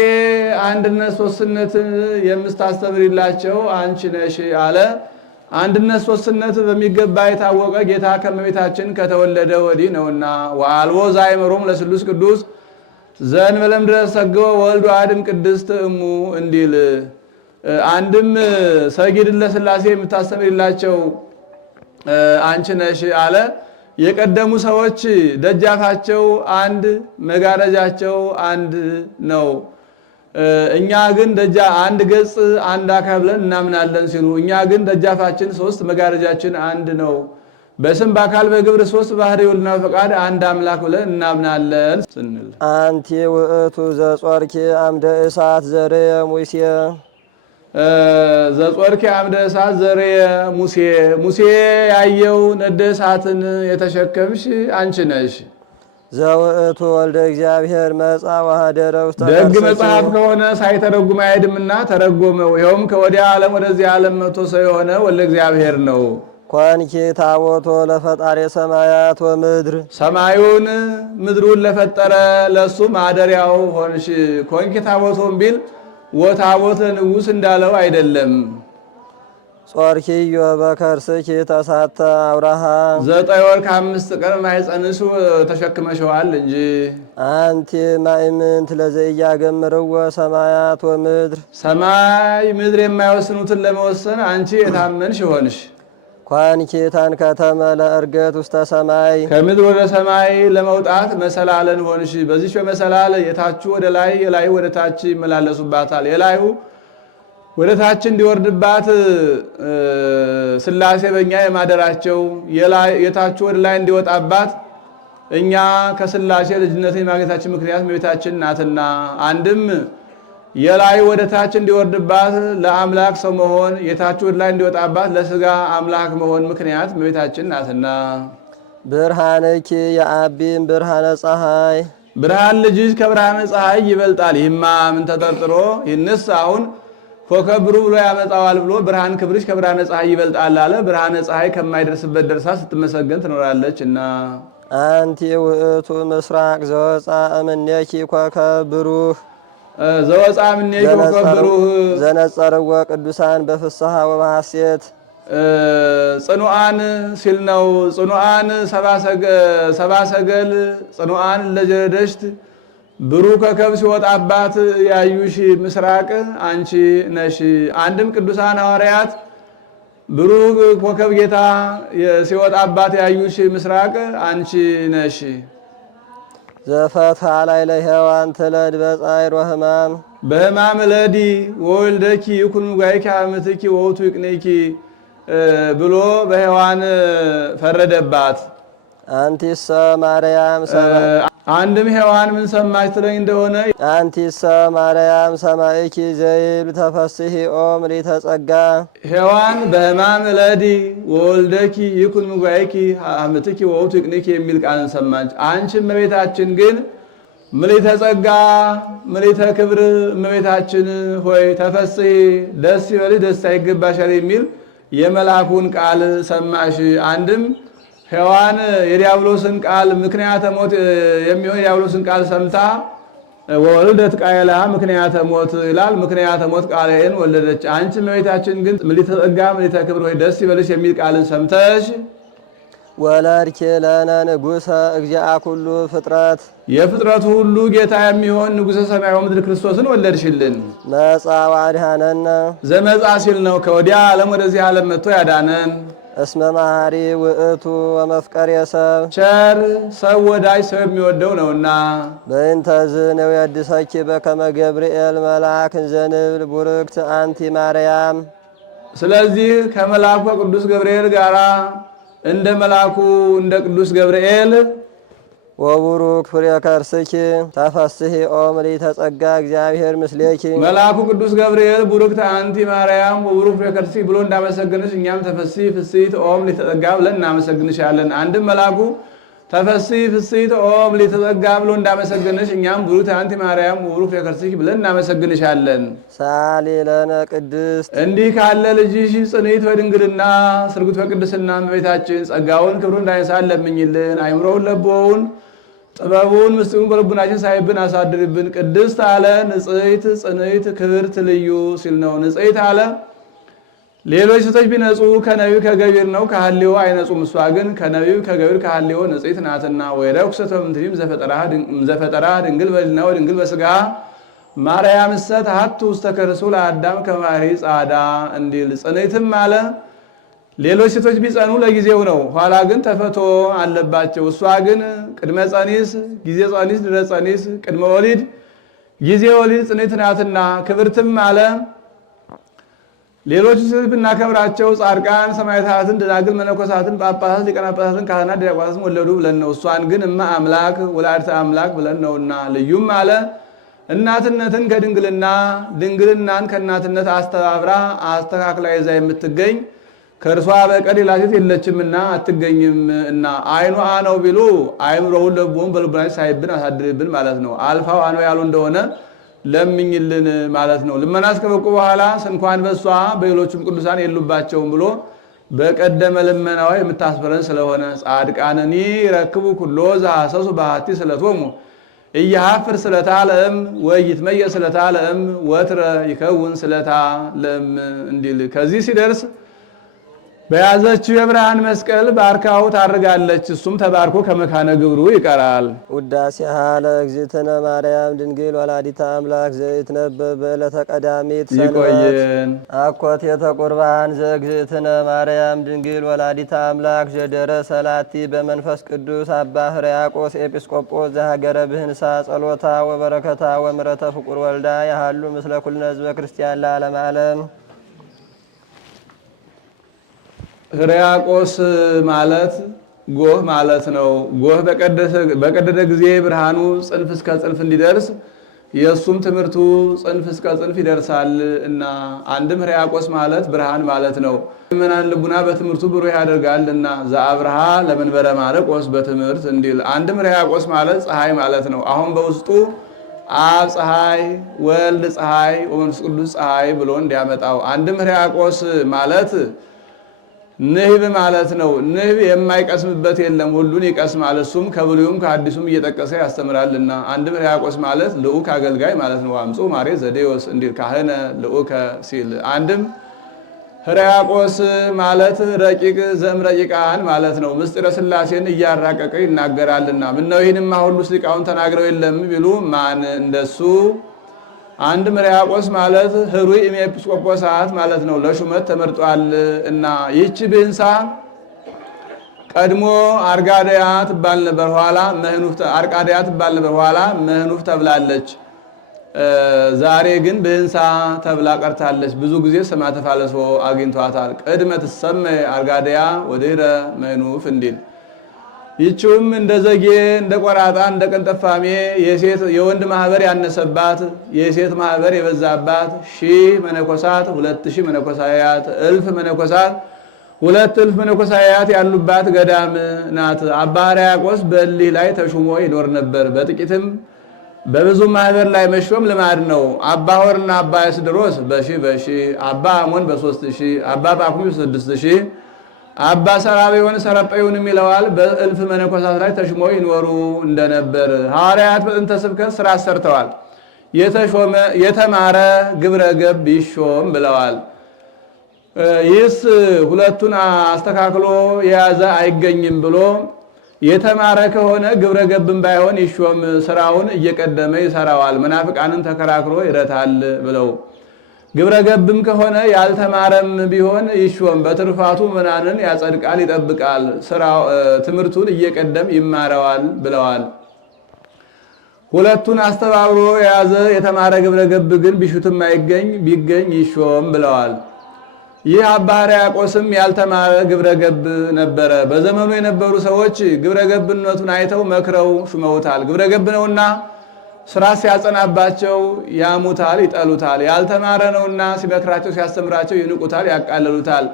አንድነት ሦስትነትን የምታስተምሪላቸው አንቺ ነሽ አለ። አንድነት ሦስትነት በሚገባ የታወቀ ጌታ ከእመቤታችን ከተወለደ ወዲህ ነውና ወአልቦ ዘአእመሮሙ ለስሉስ ቅዱስ ዘእንበለ እምድኅረ ተሰግወ ወልድ ወአድኅ ቅድስት እሙ እንዲል አንድም ሰጊድን ለሥላሴ የምታስተምሪላቸው አንቺ ነሽ አለ። የቀደሙ ሰዎች ደጃፋቸው አንድ መጋረጃቸው አንድ ነው። እኛ ግን አንድ ገጽ አንድ አካል ብለን እናምናለን ሲሉ፣ እኛ ግን ደጃፋችን 3 መጋረጃችን አንድ ነው። በስም በአካል በግብር 3 ባህርይ ወልድና ፈቃድ አንድ አምላክ ብለን እናምናለን ስንል አንቲ ውእቱ ዘጾርኪ አምደ እሳት ዘርየ ሙሴ ዘጾርኪ አምደ እሳት ዘርየ ሙሴ ሙሴ ያየው ነደ እሳትን የተሸከምሽ አንቺ ነሽ። ዘውእቱ ወልደ እግዚአብሔር መጻ ወኀደረ ውስተ ደግ መጽሐፍ ከሆነ ሳይተረጉም አይሄድምና ተረጎመው። ይኸውም ከወዲያ ዓለም ወደዚህ ዓለም መጥቶ ሰው የሆነ ወልደ እግዚአብሔር ነው። ኮንኪ ታቦቶ ለፈጣሪ ሰማያት ወምድር ሰማዩን ምድሩን ለፈጠረ ለሱ ማደሪያው ሆንሽ። ኮንኪ ታቦቶም ቢል ወታቦት ለንጉሥ እንዳለው አይደለም። ጾርኪዮ በከርስኪ ተሳተ አብርሃ 9 ወር ከ5 ቀን ማኅፀንሽ ተሸክመሽዋል እንጂ። አንቲ ማእምንት ለዘኢያገምርዎ ሰማያት ወምድር ሰማይ ምድር የማይወስኑትን ለመወሰን አንቺ የታመንሽ ሆንሽ። ኮንኪ ተንከተመ ለእርገት ውስተ ሰማይ ከምድር ወደ ሰማይ ለመውጣት መሰላልን ሆንሽ። በዚች በመሰላል የታቹ ወደ ላይ የላዩ ወደ ታች ይመላለሱባታል። የላዩ ወደ ታች እንዲወርድባት ሥላሴ በእኛ የማደራቸው የታቹ ወደ ላይ እንዲወጣባት እኛ ከሥላሴ ልጅነት የማግኘታችን ምክንያት እመቤታችን ናትና፣ አንድም የላይ ወደ ታች እንዲወርድባት ለአምላክ ሰው መሆን፣ የታች ወደ ላይ እንዲወጣባት ለሥጋ አምላክ መሆን ምክንያት እመቤታችን ናትና። ብርሃንኪ የአቢም ብርሃነ ፀሐይ ብርሃን ልጅሽ ከብርሃነ ፀሐይ ይበልጣል። ይህማ ምን ተጠርጥሮ ይህንስ አሁን ኮከብ ብሩህ ብሎ ያመጣዋል ብሎ ብርሃን ክብርሽ ከብርሃነ ፀሐይ ይበልጣል አለ። ብርሃነ ፀሐይ ከማይደርስበት ደርሳ ስትመሰገን ትኖራለች እና አንቲ ውእቱ ምስራቅ ዘወፃ እምኔኪ ኮከብ ብሩህ ዘወፃ እምኔኪ ኮከብ ብሩህ ዘነጸርዎ ቅዱሳን በፍስሐ ወበሐሴት ጽኑዓን ሲል ነው። ጽኑዓን ሰባ ሰገል ጽኑዓን ለጀረደሽት ብሩህ ኮከብ ሲወጣባት ያዩሽ ምስራቅ አንቺ ነሽ። አንድም ቅዱሳን ሐዋርያት ብሩህ ኮከብ ጌታ ሲወጣባት ያዩሽ ምስራቅ አንቺ ነሽ። ዘፈትሐ ላዕለ ሔዋን ትለድ በጻዕር ወሕማም በሕማም ለዲ ወወልደኪ ይኩን ጋይኪ አመትኪ ወውቱ ይቅኔኪ ብሎ በሔዋን ፈረደባት። አንቲሰ ማርያም አንድም ሔዋን ምን ሰማች ትለኝ እንደሆነ አንቲሰ ማርያም ሰማዕኪ ዘይብል ተፈስሒ ኦ ምልዕተ ጸጋ ሔዋን በሕማም ለዲ ወወልደኪ ይኩን ምጓይኪ አመትኪ ወውቱ ይቅኔኪ የሚል ቃልን ሰማች። አንቺ እመቤታችን ግን ምልዕተ ጸጋ ምልዕተ ክብር እመቤታችን ሆይ ተፈስሒ ደስ ይበልሽ ደስ አይገባሻል የሚል የመልአኩን ቃል ሰማሽ። አንድም ሔዋን የዲያብሎስን ቃል ምክንያተ ሞት የሚሆን የዲያብሎስን ቃል ሰምታ ወለደት ቃየላ ምክንያተ ሞት ይላል። ምክንያተ ሞት ቃየልን ወለደች። አንቺ እመቤታችን ግን ምልዕተ ጸጋ ምልዕተ ክብር ሆይ ደስ ይበልሽ የሚል ቃልን ሰምተሽ ወለድኪ ለነ ንጉሠ እግዚአ ኩሉ ፍጥረት የፍጥረቱ ሁሉ ጌታ የሚሆን ንጉሠ ሰማይ ወምድር ክርስቶስን ወለድሽልን። መጻ ወአድኀነነ ዘመጻ ሲል ነው ከወዲያ ዓለም ወደዚህ ዓለም መጥቶ ያዳነን። እስመ መሐሪ ውእቱ ወመፍቀሬ ሰብ ቸር ሰው ወዳጅ ሰው የሚወደው ነውና። በእንተዝ ንዌድሰኪ በከመ ገብርኤል መልአክ ዘንብል ቡርክት አንቲ ማርያም ስለዚህ ከመልአኩ ቅዱስ ገብርኤል ጋራ እንደ መልአኩ እንደ ቅዱስ ገብርኤል ወቡሩክ ፍሬ ከርስኪ ተፈስሒ ኦ ምልዕተ ጸጋ እግዚአብሔር ምስሌኪ መልአኩ ቅዱስ ገብርኤል ቡሩክት አንቲ ማርያም ወቡሩክ ፍሬ ከርስኪ ብሎ እንዳመሰግንሽ እኛም ተፈስሒ ፍስሕት ኦ ምልዕተ ጸጋ ብለን እናመሰግንሻለን። አንድም መልአኩ ተፈስሒ ፍስሕት ኦ ምልዕተ ጸጋ ብሎ እንዳመሰግንሽ እኛም ቡሩክት አንቲ ማርያም ወቡሩክ ፍሬ ከርስኪ ብለን እናመሰግንሻለን። ሳሊ ለነ ቅድስት እንዲህ ካለ ልጅሽ ጽንዕት በድንግልና ስርጉት በቅድስና እመቤታችን ጸጋውን ክብሩን እንዳይነሳን ለምኝልን። አይምሮውን ለቦውን ጥበቡን ምስጢሩን በልቡናችን ሳይብን አሳድርብን። ቅድስት አለ ንጽሕት ጽንዕት ክብርት ልዩ ሲል ነው። ንጽሕት አለ ሌሎች ሴቶች ቢነጹ ከነቢብ ከገቢር ነው ከሐልዮ አይነጹም። እሷ ግን ከነቢብ ከገቢር ከሐልዮ ንጽሕት ናትና። ወይረኩሰት እምትሪም ዘፈጠራ ድንግል በሕሊና ወድንግል በሥጋ ማርያም እሰ ተሐቱ ውስተ ከርሱ ለአዳም ከማሪ ጻዳ እንዲል ጽንዕትም አለ ሌሎች ሴቶች ቢጸኑ ለጊዜው ነው፣ ኋላ ግን ተፈቶ አለባቸው። እሷ ግን ቅድመ ጸኒስ ጊዜ ጸኒስ ድረ ጸኒስ ቅድመ ወሊድ ጊዜ ወሊድ ጽንዕት ናትና። ክብርትም አለ ሌሎች ሴቶች ብናከብራቸው ጻድቃን ሰማዕታትን ደናግል መነኮሳትን ጳጳሳት ሊቃነ ጳጳሳትን ካህናት ዲያቆናትን ወለዱ ብለን ነው። እሷን ግን እመ አምላክ ወላዲተ አምላክ ብለን ነውና። ልዩም አለ እናትነትን ከድንግልና ድንግልናን ከእናትነት አስተባብራ አስተካክላ ይዛ የምትገኝ ከእርሷ በቀር ሌላ ሴት የለችምና አትገኝም እና። አይኑ ነው ቢሉ አይምሮውን ለቦውን በልቡናችን ሳይብን አሳድርብን ማለት ነው። አልፋው ነው ያሉ እንደሆነ ለምኝልን ማለት ነው። ልመና እስከበቁ በኋላ እንኳን በሷ በሌሎችም ቅዱሳን የሉባቸውም ብሎ በቀደመ ልመናዋ የምታስፈረን ስለሆነ ጻድቃንኒ ረክቡ ኩሎ ዘሐሰሱ በሐቲ ስለቶሙ እያሐፍር ስለታ ለእም ወይትመየ ስለታ ለእም ወትረ ይከውን ስለታ ለእም እንዲል ከዚህ ሲደርስ በያዘችው የብርሃን መስቀል ባርካው ታርጋለች። እሱም ተባርኮ ከመካነ ግብሩ ይቀራል። ውዳሴሃ ለእግዝእትነ ማርያም ድንግል ወላዲተ አምላክ ዘይትነበብ በዕለተ ቀዳሚት ሰንበት። ይቆየን። አኮቴተ ቁርባን ዘእግዝእትነ ማርያም ድንግል ወላዲተ አምላክ ዘደረ ሰላቲ በመንፈስ ቅዱስ አባ ሕርያቆስ ኤጲስቆጶስ ዘሀገረ ብህንሳ ጸሎታ ወበረከታ ወምረተ ፍቁር ወልዳ ያሃሉ ምስለ ኩልነ ህዝበ ክርስቲያን ለዓለመ ዓለም። ሕርያቆስ ማለት ጎህ ማለት ነው። ጎህ በቀደደ ጊዜ ብርሃኑ ጽንፍ እስከ ጽንፍ እንዲደርስ የእሱም ትምህርቱ ጽንፍ እስከ ጽንፍ ይደርሳል እና አንድም ሕርያቆስ ማለት ብርሃን ማለት ነው። ምእመናን ልቡና በትምህርቱ ብሩህ ያደርጋል እና ዘአብርሃ ለመንበረ ማርቆስ በትምህርት እንዲል። አንድም ሕርያቆስ ማለት ፀሐይ ማለት ነው። አሁን በውስጡ አብ ፀሐይ፣ ወልድ ፀሐይ፣ ወመንፈስ ቅዱስ ፀሐይ ብሎ እንዲያመጣው። አንድም ሕርያቆስ ማለት ንህብ ማለት ነው። ንህብ የማይቀስምበት የለም፣ ሁሉን ይቀስማል። እሱም ከብሉይም ከአዲሱም እየጠቀሰ ያስተምራልና። አንድም ሕርያቆስ ማለት ልዑክ አገልጋይ ማለት ነው። አምጾ ማሬ ዘዴዎስ እንዲል ካህነ ልዑከ ሲል። አንድም ሕርያቆስ ማለት ረቂቅ ዘእምረቂቃን ማለት ነው። ምስጢረ ሥላሴን እያራቀቀ ይናገራልና። ምነው ይህንማ ሁሉ ሊቃውንት ተናግረው የለም ቢሉ ማን እንደሱ። አንድም ሕርያቆስ ማለት ህሩይ ኤጲስቆጶሳት ማለት ነው። ለሹመት ተመርጧል እና ይህች ብህንሳ ቀድሞ አርቃድያ ትባል ነበር፣ ኋላ መህኑፍ አርቃድያ ትባል ነበር፣ ኋላ መህኑፍ ተብላለች። ዛሬ ግን ብህንሳ ተብላ ቀርታለች። ብዙ ጊዜ ስማ ተፋለሶ አግኝቷታል። ቅድመ ትሰመይ አርቃድያ ወድኅረ መህኑፍ እንዲል። ይችውም እንደ ዘጌ እንደ ቆራጣ እንደ ቀልጠፋሜ የወንድ ማህበር ያነሰባት የሴት ማህበር የበዛባት 1000 መነኮሳት 2000 መነኮሳያት 1000 መነኮሳት 2000 መነኮሳያት ያሉባት ገዳም ናት። አባ ሕርያቆስ በእሊህ ላይ ተሹሞ ይኖር ነበር። በጥቂትም በብዙ ማህበር ላይ መሾም ልማድ ነው። አባ ሆርና አባ ያስድሮስ በሺህ አባ አሞን በ3000 አባ ጳኩሚ በ6000 አባ ሰራቤውን ሰረጴውንም ይለዋል። በ1000 መነኮሳት ላይ ተሽሞ ይኖሩ እንደነበር ሐዋርያት በጥንተ ስብከት ስራ ሰርተዋል። የተማረ ግብረ ገብ ይሾም ብለዋል። ይህስ ሁለቱን አስተካክሎ የያዘ አይገኝም ብሎ የተማረ ከሆነ ግብረ ገብም ባይሆን ይሾም፣ ስራውን እየቀደመ ይሰራዋል፣ መናፍቃንን ተከራክሮ ይረታል ብለው። ግብረ ገብም ከሆነ ያልተማረም ቢሆን ይሾም፣ በትርፋቱ ምናንን ያጸድቃል፣ ይጠብቃል፣ ትምህርቱን እየቀደም ይማረዋል ብለዋል። ሁለቱን አስተባብሮ የያዘ የተማረ ግብረ ገብ ግን ቢሹትም አይገኝ፣ ቢገኝ ይሾም ብለዋል። ይህ አባ ሕርያቆስም ያልተማረ ግብረ ገብ ነበረ። በዘመኑ የነበሩ ሰዎች ግብረ ገብነቱን አይተው መክረው ሹመውታል። ግብረ ገብ ነውና ስራ ሲያጸናባቸው ያሙታል፣ ይጠሉታል። ያልተማረ ነውና ሲመክራቸው ሲያስተምራቸው ይንቁታል፣ ያቃለሉታል።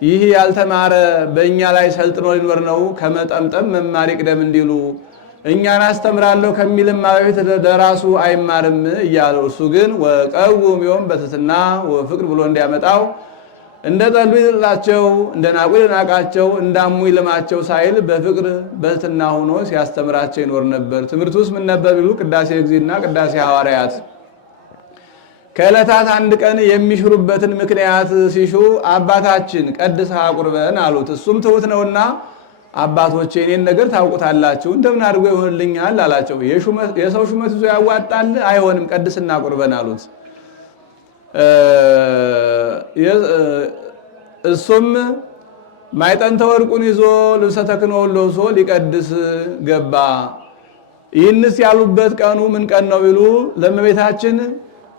ይህ ያልተማረ በእኛ ላይ ሰልጥኖ ሊኖር ነው፣ ከመጠምጠም መማር ይቅደም እንዲሉ እኛን አስተምራለሁ ከሚልም በፊት ለራሱ አይማርም እያሉ እሱ ግን ወቀውም ዮም በትሕትና ወፍቅር ብሎ እንዲያመጣው እንደ ጠሉ ይጥላቸው፣ እንደ ናቁ ይናቃቸው፣ እንዳሙ ይልማቸው ሳይል በፍቅር በትሕትና ሆኖ ሲያስተምራቸው ይኖር ነበር። ትምህርት ውስጥ ምን ነበር ቢሉ ቅዳሴ እግዚእና ቅዳሴ ሐዋርያት። ከዕለታት አንድ ቀን የሚሽሩበትን ምክንያት ሲሹ አባታችን ቀድሰ አቁርበን አሉት። እሱም ትሑት ነውና አባቶቼ እኔን ነገር ታውቁታላችሁ፣ እንደምን አድርጎ ይሆንልኛል አላቸው። የሰው ሹመት ይዞ ያዋጣል? አይሆንም፣ ቀድስና አቁርበን አሉት። እሱም ማዕጠንተ ወርቁን ይዞ ልብሰ ተክህኖውን ለብሶ ሊቀድስ ገባ። ይህንስ ያሉበት ቀኑ ምን ቀን ነው ቢሉ ለእመቤታችን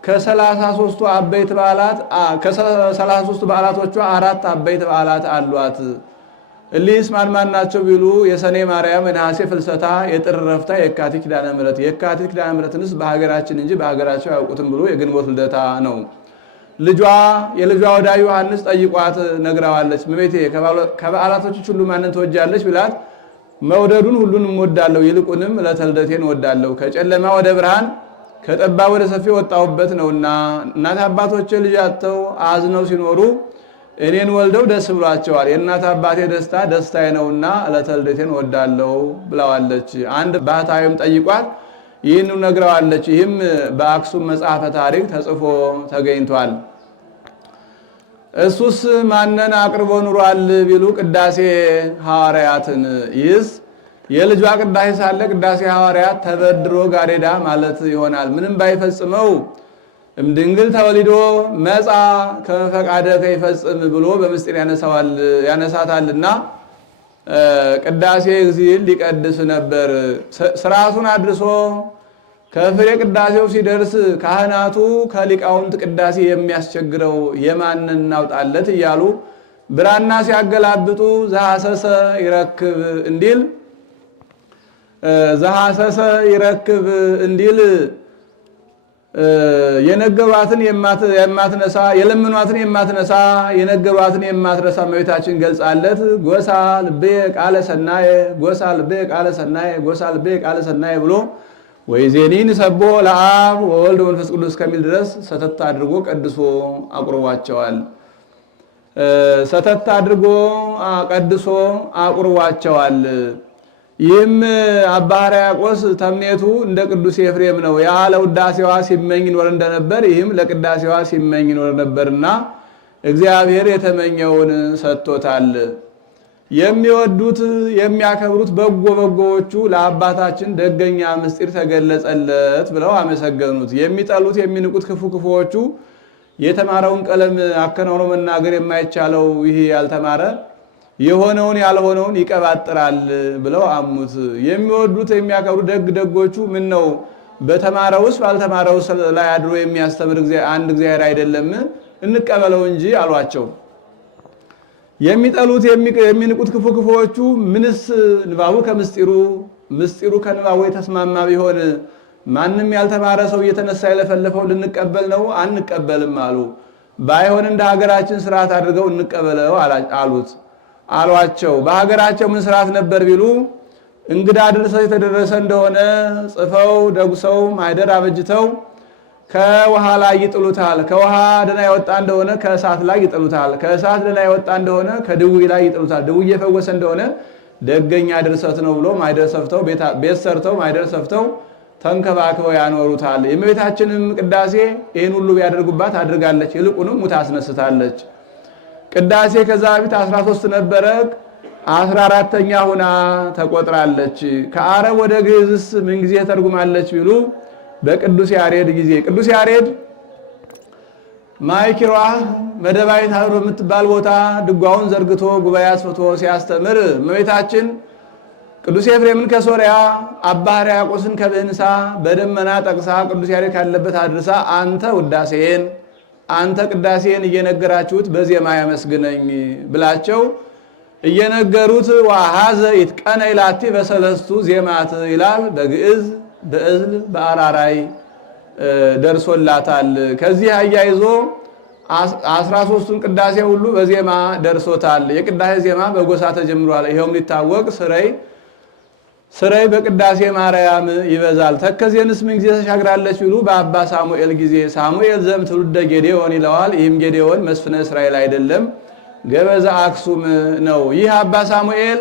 ከ33ቱ አበይት በዓላት ከ33ቱ በዓላቶቿ 4 አበይት በዓላት አሏት። እሊህስ ማን ማን ናቸው ቢሉ የሰኔ ማርያም፣ የነሐሴ ፍልሰታ፣ የጥር ረፍታ፣ የካቲት ኪዳነ ምሕረት። የካቲት ኪዳነ ምሕረትንስ በሀገራችን እንጂ በሀገራቸው አያውቁትም ብሎ የግንቦት ልደታ ነው። የልጇ ወዳጅ ዮሐንስ ጠይቋት ነግረዋለች። እመቤቴ ከበዓላቶች ሁሉ ማንን ትወጃለች ቢላት መውደዱን ሁሉንም እወዳለሁ፣ ይልቁንም ዕለተ ልደቴን እወዳለሁ፣ ከጨለማ ወደ ብርሃን ከጠባብ ወደ ሰፊ ወጣሁበት ነውና እናት አባቶቼ ልጅ አጥተው አዝነው ሲኖሩ እኔን ወልደው ደስ ብሏቸዋል። የእናት አባቴ ደስታ ደስታዬ ነውና ዕለተ ልደቴን እወዳለሁ ብለዋለች። አንድ ባህታዊም ጠይቋት ይህን ነግረዋለች። ይህም በአክሱም መጽሐፈ ታሪክ ተጽፎ ተገኝቷል። እሱስ ማንን አቅርቦ ኑሯል ቢሉ ቅዳሴ ሐዋርያትን። ይህስ የልጇ ቅዳሴ ሳለ ቅዳሴ ሐዋርያት ተበድሮ ጋሬዳ ማለት ይሆናል። ምንም ባይፈጽመው እምድንግል ተወሊዶ መጻ ከፈቃደ ከይፈጽም ብሎ በምስጢር ያነሳታልና ቅዳሴ እግዚእን ሊቀድስ ነበር። ስርዓቱን አድርሶ ከፍሬ ቅዳሴው ሲደርስ ካህናቱ ከሊቃውንት ቅዳሴ የሚያስቸግረው የማንን እናውጣለት እያሉ ብራና ሲያገላብጡ ዘሐሰሰ ይረክብ እንዲል ዘሐሰሰ ይረክብ እንዲል የነገሯትን የማትነሳ የለምኗትን የማትነሳ የነገሯትን የማትረሳ እመቤታችን ገልጻለት ጎሳ ልቤ ቃለ ሰናየ ጎሳ ልቤ ቃለ ሰናየ ጎሳ ልቤ ቃለ ሰናየ ብሎ ወይዜኒን ሰቦ ለአብ ወወልድ ወመንፈስ ቅዱስ ከሚል ድረስ ሰተት አድርጎ ቀድሶ አቁርቧቸዋል። ሰተት አድርጎ ቀድሶ አቁርቧቸዋል። ይህም አባ ሕርያቆስ ተምኔቱ እንደ ቅዱስ ኤፍሬም ነው። ያ ለውዳሴዋ ሲመኝ ይኖር እንደነበር ይህም ለቅዳሴዋ ሲመኝ ይኖር ነበርና እግዚአብሔር የተመኘውን ሰጥቶታል። የሚወዱት የሚያከብሩት በጎ በጎዎቹ ለአባታችን ደገኛ ምስጢር ተገለጸለት ብለው አመሰገኑት። የሚጠሉት የሚንቁት ክፉ ክፉዎቹ የተማረውን ቀለም አከናውኖ መናገር የማይቻለው ይህ ያልተማረ የሆነውን ያልሆነውን ይቀባጥራል ብለው አሙት። የሚወዱት የሚያከብሩ ደግ ደጎቹ ምን ነው በተማረውስ ባልተማረውስ ላይ አድሮ የሚያስተምር አንድ እግዚአብሔር አይደለም? እንቀበለው እንጂ አሏቸው። የሚጠሉት የሚንቁት ክፉ ክፉዎቹ ምንስ ንባቡ ከምስጢሩ ምስጢሩ ከንባቡ የተስማማ ቢሆን ማንም ያልተማረ ሰው እየተነሳ የለፈለፈው ልንቀበል ነው? አንቀበልም አሉ። ባይሆን እንደ ሀገራችን ስርዓት አድርገው እንቀበለው አሏቸው። በሀገራቸው ምን ስርዓት ነበር ቢሉ እንግዳ ድርሰት የተደረሰ እንደሆነ ጽፈው ደጉሰው ማይደር አበጅተው ከውሃ ላይ ይጥሉታል። ከውሃ ደና የወጣ እንደሆነ ከእሳት ላይ ይጥሉታል። ከእሳት ደና የወጣ እንደሆነ ከድውይ ላይ ይጥሉታል። ድውይ የፈወሰ እንደሆነ ደገኛ ድርሰት ነው ብሎ ማይደር ሰፍተው ቤት ሰርተው ማይደር ሰፍተው ተንከባክበው ያኖሩታል። የእመቤታችንም ቅዳሴ ይህን ሁሉ ቢያደርጉባት አድርጋለች። ይልቁንም ሙት አስነስታለች። ቅዳሴ ከዛ በፊት 13 ነበረ፣ 14ኛ ሆና ተቆጥራለች። ከአረብ ወደ ግዕዝስ ምን ጊዜ ተርጉማለች ቢሉ በቅዱስ ያሬድ ጊዜ። ቅዱስ ያሬድ ማይኪሯ መደባይት ሀገር በምትባል ቦታ ድጓውን ዘርግቶ ጉባኤ አስፍቶ ሲያስተምር እመቤታችን ቅዱስ ኤፍሬምን ከሶሪያ አባ ሕርያቆስን ከብህንሳ በደመና ጠቅሳ ቅዱስ ያሬድ ካለበት አድርሳ አንተ ቅዳሴን እየነገራችሁት በዜማ ያመስግነኝ ብላቸው እየነገሩት ዋሃዘ ይትቀነ ይላቲ በሰለስቱ ዜማት ይላል። በግዕዝ በእዝል በአራራይ ደርሶላታል። ከዚህ አያይዞ 13ቱን ቅዳሴ ሁሉ በዜማ ደርሶታል። የቅዳሴ ዜማ በጎሳ ተጀምሯል። ይሄውም ሊታወቅ ስረይ በቅዳሴ ማርያም ይበዛል። ተከዜንስ ምን ጊዜ ተሻግራለች ቢሉ በአባ ሳሙኤል ጊዜ። ሳሙኤል ዘም ትውልደ ጌዴዎን ይለዋል። ይህም ጌዴዎን መስፍነ እስራኤል አይደለም፣ ገበዛ አክሱም ነው። ይህ አባ ሳሙኤል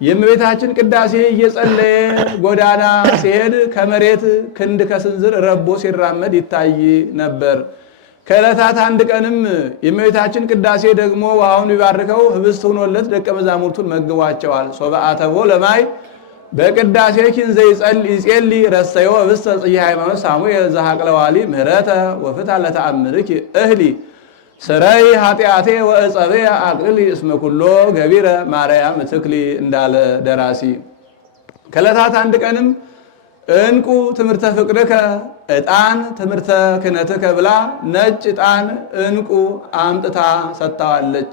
የእመቤታችን ቅዳሴ እየጸለየ ጎዳና ሲሄድ ከመሬት ክንድ ከስንዝር ረቦ ሲራመድ ይታይ ነበር። ከዕለታት አንድ ቀንም የእመቤታችን ቅዳሴ ደግሞ ውሃውን ቢባርከው ህብስት ሆኖለት ደቀ መዛሙርቱን መግቧቸዋል። ሶበአተቦ ለማይ በቅዳሴ ኪንዘ ይጸሊ ረሰዮ ህብስተ ጽጌ ሃይማኖት ሳሙኤል ዘሐቅለዋሊ ምህረተ ወፍታ ለተአምርኪ እህሊ ስረይ ኃጢአቴ ወእጸቤ አቅልሊ እስመ ኩሎ ገቢረ ማርያም ትክሊ እንዳለ ደራሲ። ከዕለታት አንድ ቀንም እንቁ ትምህርተ ፍቅርከ ዕጣን ትምህርተ ክህነትከ ብላ ነጭ ዕጣን እንቁ አምጥታ ሰጥታዋለች።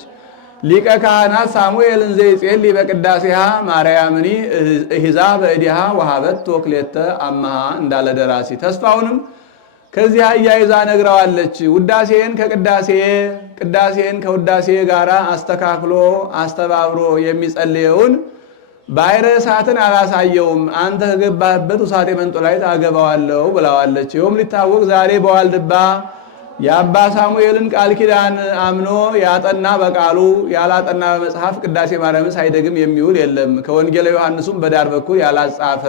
ሊቀ ካህናት ሳሙኤል እንዘ ይጼሊ በቅዳሴሃ ማርያምኒ እሂዛ በእዲሃ ወሃበት ወክሌተ አማሃ እንዳለ ደራሲ። ተስፋውንም ከዚህ አያይዛ ነግረዋለች። ውዳሴን ቅዳሴን ከውዳሴ ጋር አስተካክሎ አስተባብሮ የሚጸልየውን ባሕረ እሳትን አላሳየውም፣ አንተ ከገባህበት ውሳጤ መንጦላዕት አገባዋለሁ ብለዋለች። ይኸውም ሊታወቅ ዛሬ በዋልድባ የአባ ሳሙኤልን ቃል ኪዳን አምኖ ያጠና በቃሉ ያላጠና በመጽሐፍ ቅዳሴ ማርያምን ሳይደግም የሚውል የለም። ከወንጌለ ዮሐንሱም በዳር በኩል ያላጻፈ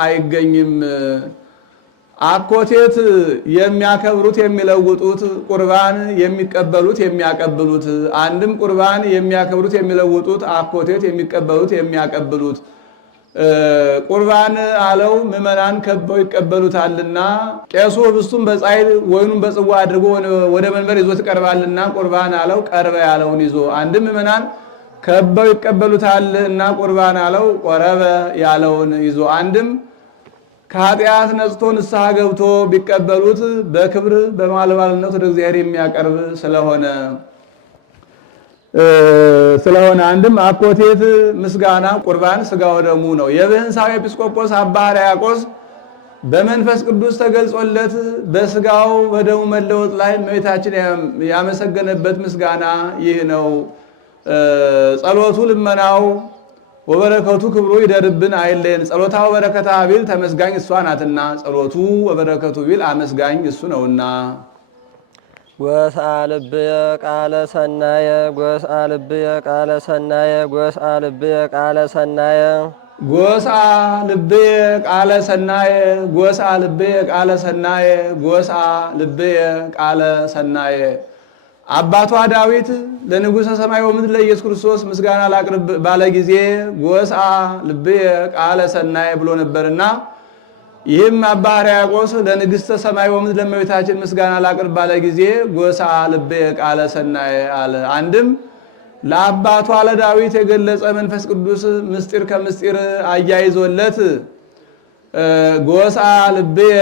አይገኝም። አኮቴት የሚያከብሩት የሚለውጡት፣ ቁርባን የሚቀበሉት የሚያቀብሉት። አንድም ቁርባን የሚያከብሩት የሚለውጡት፣ አኮቴት የሚቀበሉት የሚያቀብሉት። ቁርባን አለው ምዕመናን ከበው ይቀበሉታልና፣ ቄሱ ህብስቱን በጻይል ወይኑን በጽዋ አድርጎ ወደ መንበር ይዞት ይቀርባልና ቁርባን አለው ቀርበ ያለውን ይዞ። አንድም ምዕመናን ከበው ይቀበሉታልና ቁርባን አለው ቆረበ ያለውን ይዞ። አንድም ከኃጢአት ነጽቶ ንስሐ ገብቶ ቢቀበሉት በክብር በማለባልነት ወደ እግዚአብሔር የሚያቀርብ ስለሆነ አንድም አኮቴት ምስጋና ቁርባን ስጋ ወደሙ ነው። የብህንሳው ኤጲስቆጶስ አባ ሕርያቆስ በመንፈስ ቅዱስ ተገልጾለት በስጋው በደሙ መለወጥ ላይ እመቤታችን ያመሰገነበት ምስጋና ይህ ነው። ጸሎቱ ልመናው ወበረከቱ ክብሩ ይደርብን አይለየን። ጸሎታ ወበረከታ ቢል ተመስጋኝ እሷ ናትና፣ ጸሎቱ ወበረከቱ ቢል አመስጋኝ እሱ ነውና። ጎስአ ልብየ ቃለ ሰናየ ጎስአ ልብየ ቃለ ሰናየ ጎስአ ልብየ ቃለ ሰናየ ጎስአ ልብየ ቃለ ሰናየ ጎስአ ልብየ ቃለ ሰናየ ጎስአ ልብየ ቃለ ሰናየ። አባቷ ዳዊት ለንጉሠ ሰማይ ወምድር ለኢየሱስ ክርስቶስ ምስጋና ላቅርብ ባለ ጊዜ ጎስአ ልብየ ቃለ ሰናየ ብሎ ነበርና፣ ይህም አባ ሕርያቆስ ለንግሥተ ሰማይ ወምድር ለእመቤታችን ምስጋና ላቅርብ ባለ ጊዜ ጎስአ ልብየ ቃለ ሰናየ አለ። አንድም ለአባቷ ለዳዊት የገለጸ መንፈስ ቅዱስ ምስጢር ከምስጢር አያይዞለት ጎስአ ልብየ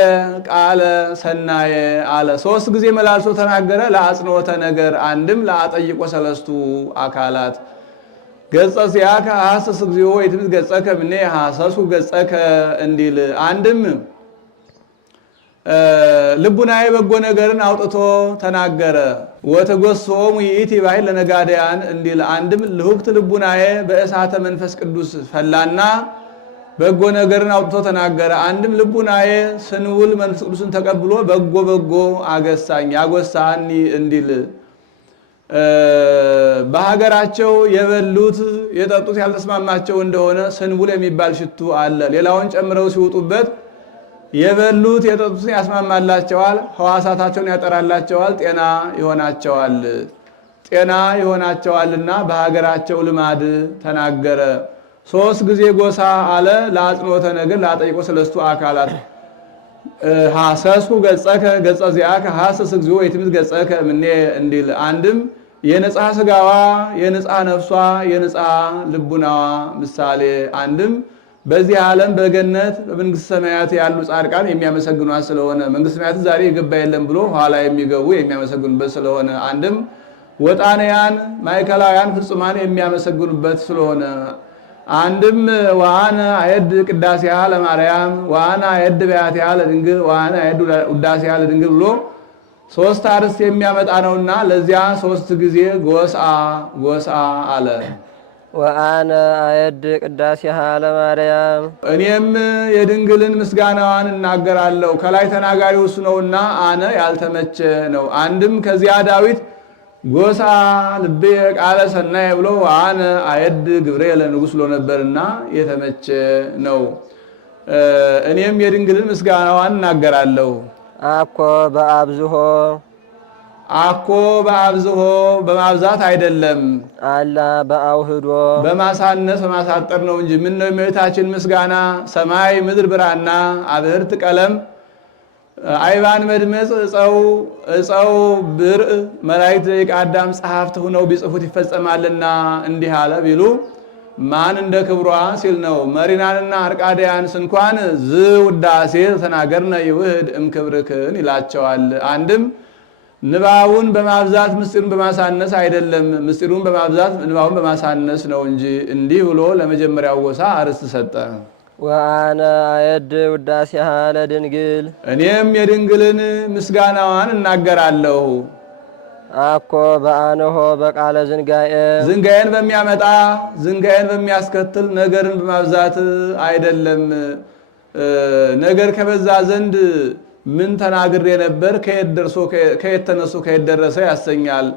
ቃለ ሰናየ አለ። ሦስት ጊዜ መላልሶ ተናገረ ለአጽንዖተ ነገር። አንድም ለአጠይቆ ሰለስቱ አካላት ገጸ ሲያከ ሐሰስ እግዚኦ ወይትምት ገጸከ እምኔ ሐሰሱ ገጸከ እንዲል። አንድም ልቡናዬ በጎ ነገርን አውጥቶ ተናገረ ወተጎሶሙ ይእቲ ባሕር ለነጋድያን እንዲል። አንድም ልሁክት ልቡናዬ በእሳተ መንፈስ ቅዱስ ፈላና በጎ ነገርን አውጥቶ ተናገረ። አንድም ልቡናዬ ስንውል መንፈስ ቅዱስን ተቀብሎ በጎ በጎ አገሳኝ ያጎሳኒ እንዲል። በሀገራቸው የበሉት የጠጡት ያልተስማማቸው እንደሆነ ስንቡል የሚባል ሽቱ አለ። ሌላውን ጨምረው ሲውጡበት የበሉት የጠጡትን ያስማማላቸዋል፣ ሕዋሳታቸውን ያጠራላቸዋል፣ ጤና ይሆናቸዋልና በሀገራቸው ልማድ ተናገረ። ሦስት ጊዜ ጎሳ አለ ለአጽንዖተ ነገር ለአጠይቆ ሰለስቱ አካላት ሐሰስኩ ገጸከ ገጸ ዚአከ ሐሰስ እግዚኦ ወይትምት ገጸከ እምኔ እንዲል። አንድም የነጻ ስጋዋ የነጻ ነፍሷ የነጻ ልቡናዋ ምሳሌ። አንድም በዚህ ዓለም በገነት በመንግስት ሰማያት ያሉ ጻድቃን የሚያመሰግኗት ስለሆነ መንግስት ሰማያት ዛሬ የገባ የለም ብሎ ኋላ የሚገቡ የሚያመሰግኑበት ስለሆነ፣ አንድም ወጣንያን ማዕከላውያን ፍጹማን የሚያመሰግኑበት ስለሆነ፣ አንድም ወአነ አየድ ቅዳሴሃ ለማርያም ወአነ አየድ በያቲሃ ለድንግል ወአነ አየድ ውዳሴሃ ለድንግል ብሎ ሶስት አርዕስት የሚያመጣ ነውና ለዚያ ሶስት ጊዜ ጎስአ አለ። ወአነ አየድ ቅዳሴሃ ለማርያም እኔም የድንግልን ምስጋናዋን እናገራለሁ። ከላይ ተናጋሪው እሱ ነውና አነ ያልተመቸ ነው። አንድም ከዚያ ዳዊት ጎስአ ልብየ ቃለ ሰናየ ብሎ አነ አየድ ግብሬ ለንጉሥ ብሎ ነበርና የተመቸ ነው። እኔም የድንግልን ምስጋናዋን እናገራለሁ። አኮ በአብዝሆ በማብዛት አይደለም፣ አላ በአውህዶ በማሳነስ በማሳጠር ነው እንጂ። ምን ነው የእመቤታችን ምስጋና ሰማይ ምድር ብራና አብህርት ቀለም አይባን መድመጽ እፀው ብርዕ መላእክት ደቂቀ አዳም ጸሐፍት ሆነው ቢጽፉት ይፈጸማልና እንዲህ አለ ቢሉ ማን እንደ ክብሯ ሲል ነው። መሪናንና አርቃዲያንስ እንኳን ዝውዳሴ ተናገርነ ይውህድ እምክብርክን ይላቸዋል። አንድም ንባቡን በማብዛት ምስጢሩን በማሳነስ አይደለም፣ ምስጢሩን በማብዛት ንባቡን በማሳነስ ነው እንጂ። እንዲህ ብሎ ለመጀመሪያው ጎሳ አርዕስት ሰጠ። ወአነ አየድ ውዳሴሃ ለድንግል እኔም የድንግልን ምስጋናዋን እናገራለሁ። አኮ በአንሆ በቃለ ዝንጋኤን በሚያመጣ ዝንጋኤን በሚያስከትል ነገርን በማብዛት አይደለም። ነገር ከበዛ ዘንድ ምን ተናግሬ ነበር፣ ከየት ተነሱ ከየት ደረሰ ያሰኛል።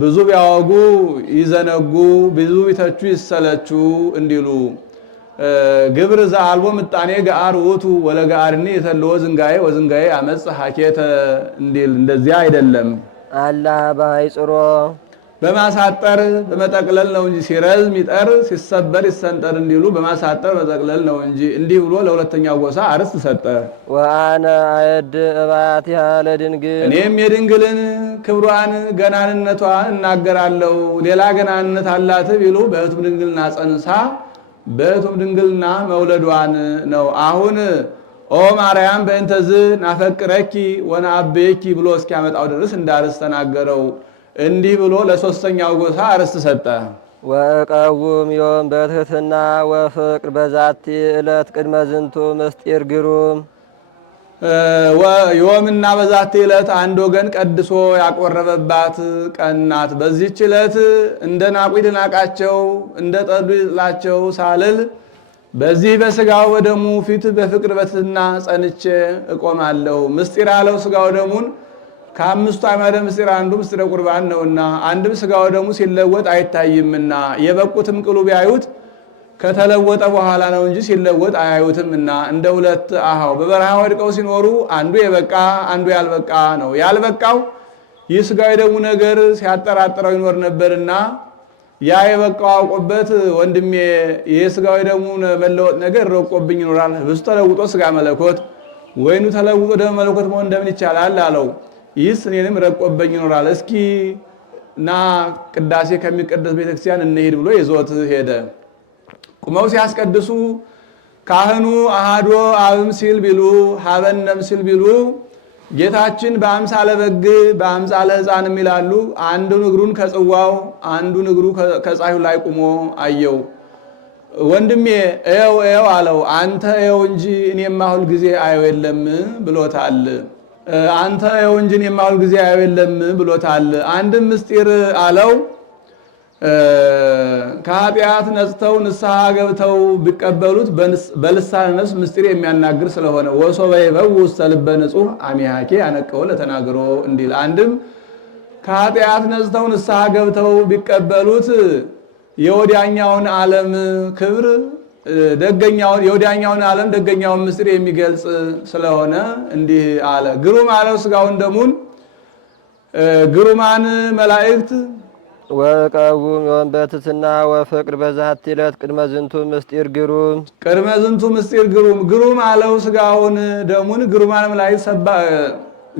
ብዙ ቢያወጉ ይዘነጉ፣ ብዙ ቢተቹ ይሰለቹ እንዲሉ ግብር ዘአልቦ ምጣኔ ገአር ውእቱ ወለገአርኒ የተለወ ዝንጋዬ ወዝንጋዬ አመጽ ሀኬተ እንዲል እንደዚያ አይደለም። አላ በሃይጽሮ በማሳጠር በመጠቅለል ነው እንጂ ሲረዝም ይጠር ሲሰበር ይሰንጠር እንዲሉ በማሳጠር መጠቅለል ነው እንጂ እንዲህ ብሎ ለሁለተኛው ጎሳ አርስት ሰጠ። ወአነ አየድ እባያቲሃ ለድንግል እኔም የድንግልን ክብሯን ገናንነቷን እናገራለሁ። ሌላ ገናንነት አላት ቢሉ በሕቱም ድንግልና ጸንሳ በሕቱም ድንግልና መውለዷን ነው። አሁን ኦ ማርያም በእንተዝ ናፈቅረኪ ወነአብየኪ ብሎ እስኪያመጣው ድረስ እንዳርስ ተናገረው። እንዲህ ብሎ ለሶስተኛው ጎሳ አርስት ሰጠ። ወቀውም ዮም በትሕትና ወፍቅር በዛቲ ዕለት ቅድመ ዝንቱ ምስጢር ግሩም ዮምና በዛቲ ዕለት አንድ ወገን ቀድሶ ያቆረበባት ቀን ናት። በዚህች ዕለት እንደ ናቁ ይድናቃቸው እንደ ጠሉ ይጥላቸው ሳልል በዚህ በስጋው በደሙ ፊት በፍቅር በትሕትና ጸንቼ እቆማለሁ። ምስጢር አለው ስጋው ደሙን ከአምስቱ አዕማደ ምስጢር አንዱ ምስጢረ ቁርባን ነውና አንድም ስጋው ደሙ ሲለወጥ አይታይምና የበቁትም ቅሉ ቢያዩት ከተለወጠ በኋላ ነው እንጂ ሲለወጥ አያዩትምና እንደ ሁለት አሃው በበረሃ ወድቀው ሲኖሩ አንዱ የበቃ አንዱ ያልበቃ ነው። ያልበቃው ይህ ስጋው ደሙ ነገር ሲያጠራጥረው ይኖር ነበርና ያ የበቃው አውቆበት ወንድሜ ይህ ስጋው ደሙ መለወጥ ነገር ረቆብኝ ይኖራል። ህብስቱ ተለውጦ ስጋ መለኮት ወይኑ ተለውጦ ደም መለኮት መሆን እንደምን ይቻላል አለው። ይህስ እኔንም ረቆብኝ ይኖራል። እስኪ ና ቅዳሴ ከሚቀደስ ቤተክርስቲያን እንሄድ ብሎ ይዞት ሄደ። ቁመው ሲያስቀድሱ ካህኑ አሃዶ አብም ሲል ቢሉ ሀበነም ሲል ቢሉ ጌታችን በአምሳለ በግ በአምሳለ ሕፃን ይላሉ። አንዱን እግሩን ከጽዋው አንዱን እግሩ ከፀሐዩ ላይ ቁሞ አየው። ወንድሜ እየው እየው አለው። አንተ እየው እንጂ እኔማ ሁል ጊዜ አየው የለም ብሎታል። አንተ እየው እንጂ እኔማ ሁል ጊዜ አየው የለም ብሎታል። አንድም ምስጢር አለው ከኃጢአት ነጽተው ንስሐ ገብተው ቢቀበሉት በልሳነ ነፍስ ምስጢር የሚያናግር ስለሆነ ወሶበ ይበው ውስተ ልበ ንጹሕ አሚያኬ ያነቀው ለተናግሮ እንዲል። አንድም ከኃጢአት ነጽተው ንስሐ ገብተው ቢቀበሉት የወዲያኛውን ዓለም ክብር የወዲያኛውን ዓለም ደገኛውን ምስጢር የሚገልጽ ስለሆነ እንዲህ አለ። ግሩም አለው ስጋውን ደሙን ግሩማን መላእክት ወቀውም ዮም በትሕትና ወፍቅር በዛቲ ዕለት ቅድመ ዝንቱ ምስጢር ግሩም ቅድመ ዝንቱ ምስጢር ግሩም ግሩም አለው ስጋውን ደሙን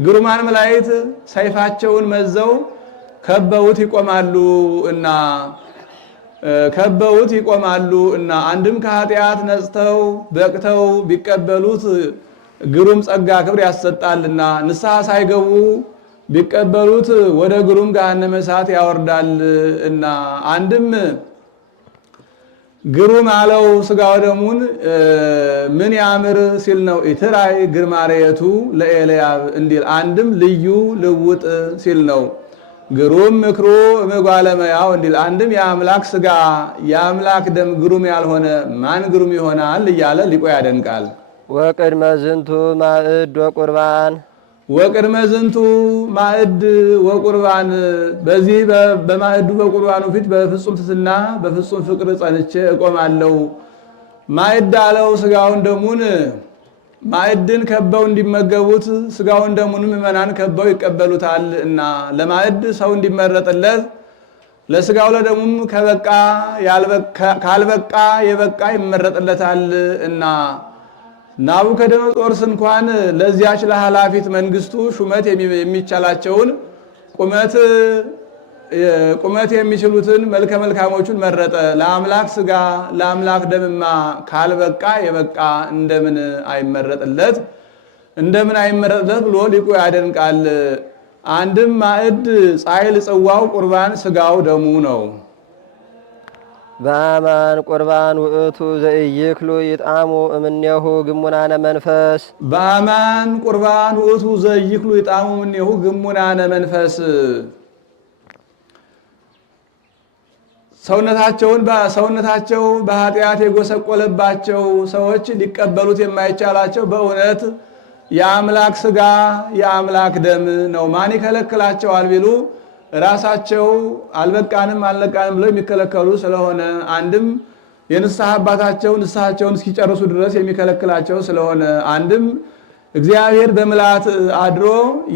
ግሩማን መላእክት ሰይፋቸውን መዘው ከበውት ይቆማሉ እና አንድም ከኃጢአት ነጽተው በቅተው ቢቀበሉት ግሩም ጸጋ ክብር ያሰጣልና ንስሐ ሳይገቡ ቢቀበሉት ወደ ግሩም ገሃነመ እሳት ያወርዳል እና አንድም ግሩም አለው ስጋው ደሙን ምን ያምር ሲል ነው። ኢትራይ ግርማሬቱ ለኤልያብ እንዲል። አንድም ልዩ ልውጥ ሲል ነው። ግሩም ምክሩ እምጓለመያው እንዲል። አንድም የአምላክ ስጋ የአምላክ ደም ግሩም ያልሆነ ማን ግሩም ይሆናል እያለ ሊቆ ያደንቃል። ወቅድመ ዝንቱ ማዕድ ወቁርባን ወቅድመ ዝንቱ ማዕድ ወቁርባን በዚህ በማዕዱ በቁርባኑ ፊት በፍጹም ትሕትና በፍጹም ፍቅር ጸንቼ እቆማለሁ። ማዕድ አለው ስጋውን ደሙን ማዕድን ከበው እንዲመገቡት ስጋውን ደሙን ምእመናን ከበው ይቀበሉታል እና ለማዕድ ሰው እንዲመረጥለት ለስጋው ለደሙም ካልበቃ የበቃ ይመረጥለታል እና ናቡከደነጾርስ እንኳን ለዚያች ለኃላፊት መንግስቱ ሹመት የሚቻላቸውን ቁመት የሚችሉትን መልከ መልካሞቹን መረጠ። ለአምላክ ስጋ ለአምላክ ደምማ ካልበቃ የበቃ እንደምን አይመረጥለት ብሎ ሊቁ ያደንቃል። አንድም ማዕድ ጻይል ጽዋው ቁርባን ስጋው ደሙ ነው። በአማን ቁርባን ውእቱ ዘኢይክሉ ይጣሙ እምኔሁ ግሙናነ መንፈስ በአማን ቁርባን ውእቱ ዘኢይክሉ ይጣሙ እምኔሁ ግሙናነ መንፈስ ሰውነታቸው በኃጢአት የጎሰቆለባቸው ሰዎች ሊቀበሉት የማይቻላቸው በእውነት የአምላክ ስጋ የአምላክ ደም ነው። ማን ይከለክላቸዋል ቢሉ ራሳቸው አልበቃንም ብለው የሚከለከሉ ስለሆነ አንድም የንስሐ አባታቸው ንስሐቸውን እስኪጨርሱ ድረስ የሚከለክላቸው ስለሆነ አንድም እግዚአብሔር በምልአት አድሮ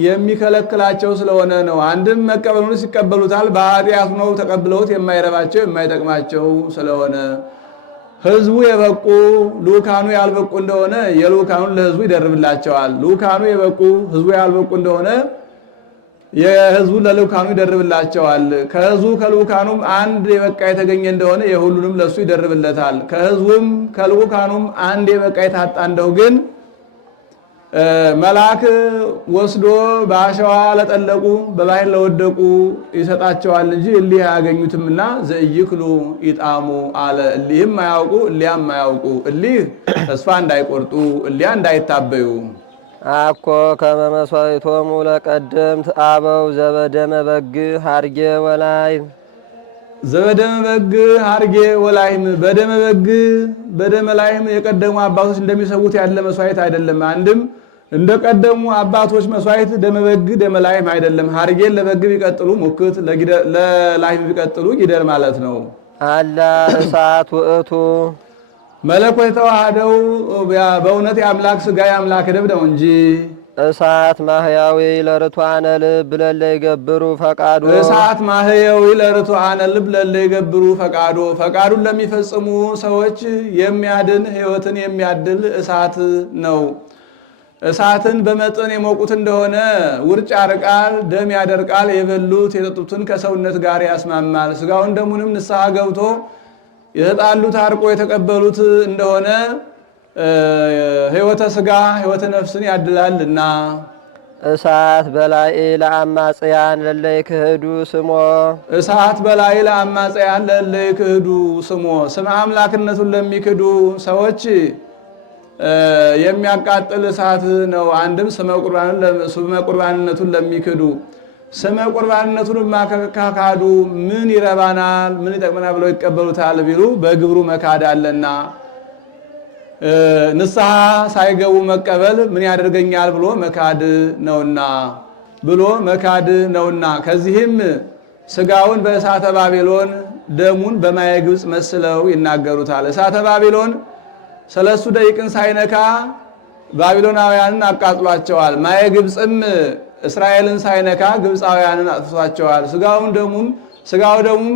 የሚከለክላቸው ስለሆነ ነው። አንድም መቀበሉን ይቀበሉታል፣ በኃጢአት ነው ተቀብለውት የማይረባቸው የማይጠቅማቸው ስለሆነ ሕዝቡ የበቁ ልኡካኑ ያልበቁ እንደሆነ የልኡካኑን ለሕዝቡ ይደርብላቸዋል። ልኡካኑ የበቁ ሕዝቡ ያልበቁ እንደሆነ የሕዝቡ ለልኡካኑ ይደርብላቸዋል። ከሕዝቡ ከልኡካኑም አንድ የበቃ የተገኘ እንደሆነ የሁሉንም ለሱ ይደርብለታል። ከሕዝቡም ከልኡካኑም አንድ የበቃ የታጣ እንደው ግን መልአክ ወስዶ በአሸዋ ለጠለቁ በባህር ለወደቁ ይሰጣቸዋል እንጂ እሊህ አያገኙትምና ዘኢይክሉ ይጣሙ አለ። እሊህም አያውቁ እሊያም አያውቁ፣ እሊህ ተስፋ እንዳይቆርጡ እሊያ እንዳይታበዩ። አኮ ከመ መሥዋዕቶሙ ለቀደምት አበው ዘበደመ በግ ሀርጌ ወላይም ዘበደመ በግ ሀርጌ ወላይም በደመ በግ በደመ ላይም የቀደሙ አባቶች እንደሚሰዉት ያለ መስዋዕት አይደለም። አንድም እንደቀደሙ አባቶች መስዋዕት ደመ በግ ደመ ላይም አይደለም። ሀርጌን ለበግ ቢቀጥሉ ሙክት ለላይም ቢቀጥሉ ጊደር ማለት ነው። አላ እሳት ውእቱ መለኮት የተዋሃደው በእውነት የአምላክ ሥጋ የአምላክ ደም ነው እንጂ እሳት ማህያዊ ለርቱዓነ ልብ ለለ ይገብሩ ፈቃዶ እሳት ማህያዊ ለርቱዓነ ልብ ለለ ይገብሩ ፈቃዶ ፈቃዱን ለሚፈጽሙ ሰዎች የሚያድን ሕይወትን የሚያድል እሳት ነው። እሳትን በመጠን የሞቁት እንደሆነ ውርጭ ያርቃል፣ ደም ያደርቃል። የበሉት የጠጡትን ከሰውነት ጋር ያስማማል። ሥጋውን ደሙንም ንስሐ ገብቶ የተጣሉት አርቆ የተቀበሉት እንደሆነ ሕይወተ ሥጋ ሕይወተ ነፍስን ያድላልና። እሳት በላይ ለአማጽያን ለለ ይክህዱ ስሞ እሳት በላይ ለአማጽያን ለለ ይክህዱ ስሞ ስመ አምላክነቱን ለሚክዱ ሰዎች የሚያቃጥል እሳት ነው። አንድም ስመ ቁርባንነቱን ለሚክዱ ስመ ቁርባንነቱን ማካካዱ ምን ይረባናል ምን ይጠቅመናል ብለው ይቀበሉታል ቢሉ በግብሩ መካድ አለና ንስሐ ሳይገቡ መቀበል ምን ያደርገኛል ብሎ መካድ ነውና ከዚህም ሥጋውን በእሳተ ባቢሎን ደሙን በማየ ግብፅ መስለው ይናገሩታል። እሳተ ባቢሎን 3 ደቂቅን ሳይነካ ባቢሎናውያንን አቃጥሏቸዋል። ማየ ግብፅም እስራኤልን ሳይነካ ግብፃውያንን አጥፍቷቸዋል። ሥጋው ደሙም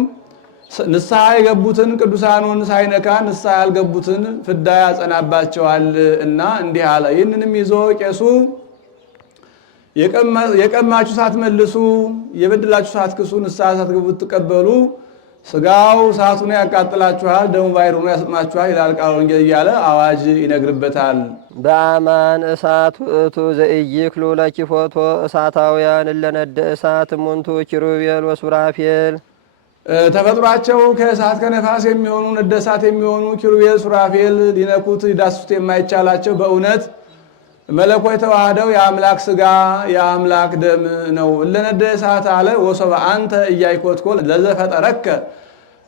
ንስሐ የገቡትን ቅዱሳኑን ሳይነካ ንስሐ ያልገቡትን ፍዳ ያጸናባቸዋል እና እንዲህ አለ። ይህንንም ይዞ ቄሱ የቀማችሁ ሳትመልሱ የበደላችሁ ሳትክሱ ንስሐ ሳትገቡ ትቀበሉ ሥጋው እሳቱን ያቃጥላችኋል፣ ደሙ ባሕሩን ያሰጥማችኋል ይላል ቃል ወንጌል እያለ አዋጅ ይነግርበታል። በአማን እሳት ውእቱ ዘኢይክሉ ለኪፎቶ እሳታውያን እለነደ እሳት እሙንቱ ኪሩቤል ወሱራፌል ተፈጥሯቸው ከእሳት ከነፋስ የሚሆኑ ነደ እሳት የሚሆኑ ኪሩቤል ሱራፌል ሊነኩት ሊዳስሱት የማይቻላቸው በእውነት መለኮት የተዋሃደው የአምላክ ሥጋ የአምላክ ደም ነው። እለነደ እሳት አለ ወሶበ አንተ እያይኮትኮል ለዘፈጠረከ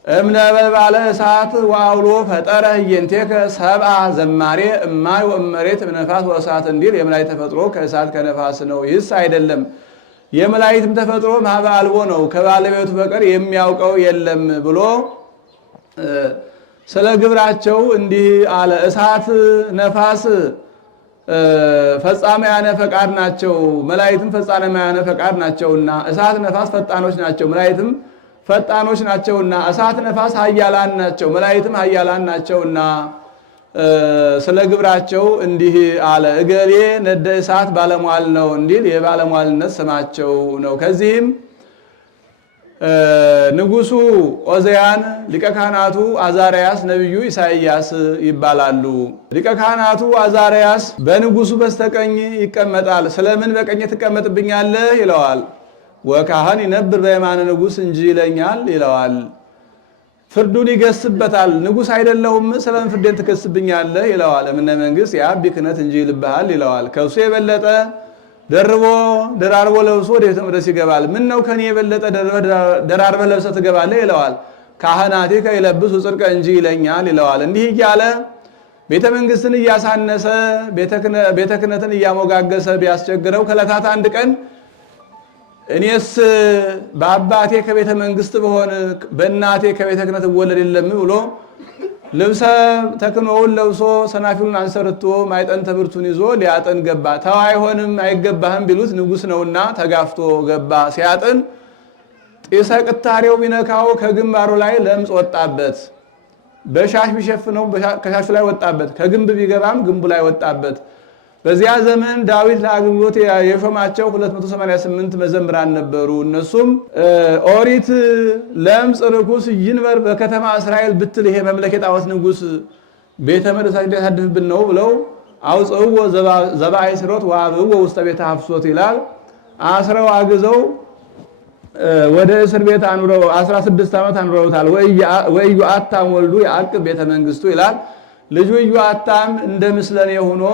እምነበልባለ እሳት ወአውሎ ፈጠረ ህየንቴከ ሰብአ ዘማሬ እማይ ወእመሬት እምነፋስ ወእሳት እንዲል የመላእክት ተፈጥሮ ከእሳት ከነፋስ ነው። ይህስ አይደለም የመላእክትም ተፈጥሮ ማኅበ አልቦ ነው፣ ከባለቤቱ በቀር የሚያውቀው የለም ብሎ ስለ ግብራቸው እንዲህ አለ። እሳት ነፋስ ፈጻመያነ ፈቃድ ናቸው፣ መላእክትም ፈጻመያነ ፈቃድ ናቸውና እሳት ነፋስ ፈጣኖች ናቸው፣ መላእክትም ፈጣኖች ናቸውና እሳት ነፋስ ኃያላን ናቸው፣ መላእክትም ኃያላን ናቸውና ስለ ግብራቸው እንዲህ አለ። እገሌ ነደ እሳት ባለሟል ነው እንዲል የባለሟልነት ስማቸው ነው። ከዚህም ንጉሱ ዖዝያን ሊቀ ካህናቱ አዛርያስ ነቢዩ ኢሳይያስ ይባላሉ። ሊቀ ካህናቱ አዛርያስ በንጉሱ በስተቀኝ ይቀመጣል። ስለምን በቀኝ ትቀመጥብኛለህ ይለዋል። ወካህን ይነብር በየማነ ንጉስ እንጂ ይለኛል ይለዋል። ፍርዱን ይገስበታል። ንጉስ አይደለሁም ስለምን ፍርዴን ትከስብኛለህ ይለዋል። እምነ መንግስት የአቢ ክህነት እንጂ ይልብሃል ይለዋል። ከሱ የበለጠ ደራርቦ ለብሶ ወደ ቤተ መቅደስ ይገባል። ምን ነው ከኔ የበለጠ ደራርበ ለብሰ ትገባለህ ይለዋል። ካህናቲከ ይለብሱ ጽድቀ እንጂ ይለኛል ይለዋል። እንዲህ እያለ ቤተ መንግስትን እያሳነሰ ቤተ ክህነትን እያሞጋገሰ ቢያስቸግረው ከዕለታት አንድ ቀን እኔስ በአባቴ ከቤተ መንግስት በሆን በእናቴ ከቤተ ክህነት እወለድ የለም ብሎ ልብሰ ተክህኖውን ለብሶ ሰናፊሉን አንሰርቶ ማዕጠንተ ብርቱን ይዞ ሊያጥን ገባ። ተው አይሆንም አይገባህም ቢሉት ንጉሥ ነውና ተጋፍቶ ገባ። ሲያጥን ጢሰ ቅታሬው ቢነካው ከግንባሩ ላይ ለምጽ ወጣበት። በሻሽ ቢሸፍነው ከሻሹ ላይ ወጣበት። ከግንብ ቢገባም ግንቡ ላይ ወጣበት። በዚያ ዘመን ዳዊት ለአገልግሎት የሾማቸው 288 መዘምራን ነበሩ። እነሱም ኦሪት ለምጽ ርኩስ ይንበር በከተማ እስራኤል ብትል ይሄ መምለክ የጣዖት ንጉሥ ቤተ መቅደሳችን ሊያሳድፍብን ነው ብለው አውፅዎ ዘባይ ስሮት ወአብዎ ውስተ ቤተ ሐፍሶት ይላል። አስረው አግዘው ወደ እስር ቤት አኑረው 16 ዓመት አኑረውታል። ወኢዮአታም ወልዱ ያዕቅብ ቤተ መንግስቱ ይላል። ልጁ ኢዮአታም እንደ ምስለኔ ሆኖ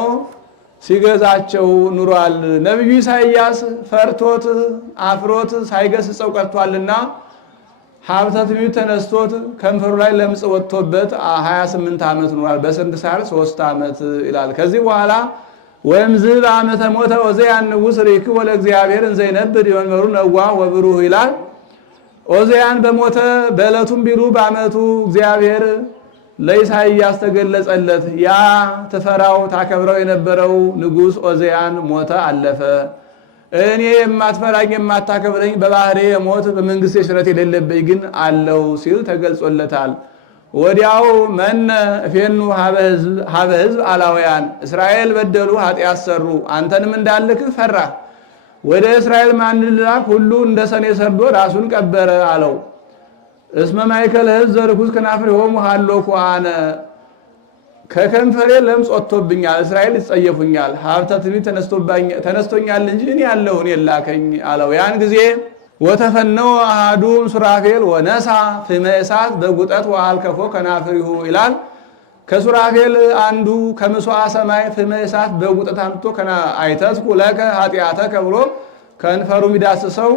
ሲገዛቸው ኑሯል። ነቢዩ ኢሳይያስ ፈርቶት አፍሮት ሳይገስጸው ቀርቷልና ሀብተ ትንቢት ተነስቶት ከንፈሩ ላይ ለምጽ ወጥቶበት 28 ዓመት ኑሯል። በስንክሳር 3 ዓመት ይላል። ከዚህ በኋላ ወይም ዝብ ዓመተ ሞተ ኦዜያን ንጉሥ ርኢክቦ ለእግዚአብሔር እንዘ ይነብር የመንበሩ ነዋህ ወብሩህ ይላል። ኦዜያን በሞተ በዕለቱም ቢሉ በዓመቱ እግዚአብሔር ለኢሳይያስ ተገለጸለት። ያ ትፈራው ታከብረው የነበረው ንጉሥ ኦዜያን ሞተ አለፈ። እኔ የማትፈራኝ የማታከብረኝ በባህሬ የሞት በመንግስቴ ሽረት የሌለብኝ ግን አለው ሲል ተገልጾለታል። ወዲያው መነ እፌኑ ሀበ ሕዝብ አላውያን እስራኤል በደሉ ኃጢአት ሰሩ፣ አንተንም እንዳልክህ ፈራህ። ወደ እስራኤል ማን ልላክ? ሁሉ እንደ ሰኔ ሰርዶ ራሱን ቀበረ አለው። እስመ ማእከለ ሕዝብ ዘርኩስ ከናፍሬሆሙ ሀሎኩ አነ ከከንፈሬ ለምጽ ወጥቶብኛል፣ እስራኤል ይጸየፉኛል። ሀብተ ትንቢት ተነስቶኛል እንጂ እኔ ያለሁን የላከኝ አለው። ያን ጊዜ ወተፈነወ አሐዱም ሱራፌል ወነሳ ፍመ እሳት በጉጠት ወአልከፎ ከናፍሪሁ ይላል። ከሱራፌል አንዱ ከምስዋ ሰማይ ፍመ እሳት በጉጠት አምጥቶ አይተትኩ ለከ ኃጢአተከ ብሎ ከንፈሩ ሚዳስሰው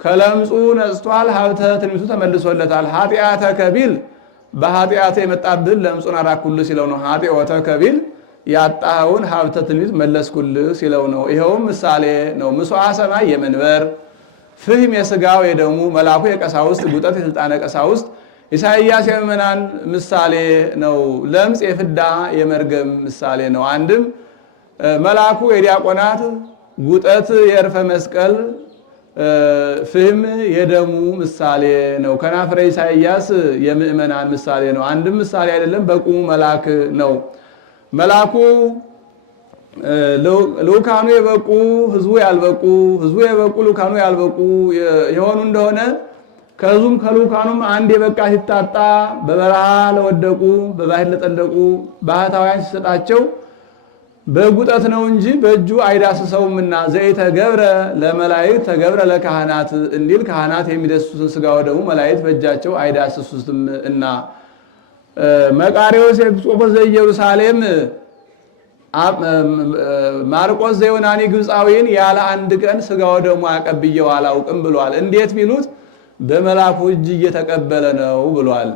ከለምጹ ነጽቷል። ሀብተ ትንቢቱ ተመልሶለታል። ኃጢአተከ ቢል በኃጢአተ የመጣብን ለምጹን አራኩልህ ሲለው ነው። ኃጢአተከ ቢል ያጣኸውን ሀብተ ትንቢት መለስኩልህ ሲለው ነው። ይኸውም ምሳሌ ነው። ምስዋ ሰማይ የመንበር ፍህም የሥጋው የደሙ መልአኩ የቀሳውስት ጉጠት የሥልጣነ ቀሳውስት ኢሳይያስ የምእመናን ምሳሌ ነው። ለምጽ የፍዳ የመርገም ምሳሌ ነው። አንድም መልአኩ የዲያቆናት ጉጠት የእርፈ መስቀል ፍህም የደሙ ምሳሌ ነው። ከናፍረ ኢሳይያስ የምእመናን ምሳሌ ነው። አንድም ምሳሌ አይደለም፣ በቁሙ መልአክ ነው። መልአኩ ልኡካኑ የበቁ ህዝቡ ያልበቁ፣ ህዝቡ የበቁ ልኡካኑ ያልበቁ የሆኑ እንደሆነ ከህዝቡም ከልኡካኑም አንድ የበቃ ሲታጣ በበረሃ ለወደቁ በባህር ለጠለቁ ባህታውያን ሲሰጣቸው በጉጠት ነው እንጂ በእጁ አይዳስሰውምና ዘይተ ገብረ ለመላእክት ተገብረ ለካህናት እንዲል ካህናት የሚደስሱትን ስጋው ደግሞ መላእክት በእጃቸው አይዳስሱትም እና መቃርዮስ ኤጲስቆጶስ ዘኢየሩሳሌም ማርቆስ ዘዮናኒ ግብፃዊን ያለ አንድ ቀን ስጋው ደግሞ አቀብየው አላውቅም ብሏል። እንዴት ቢሉት በመልአኩ እጅ እየተቀበለ ነው ብሏል።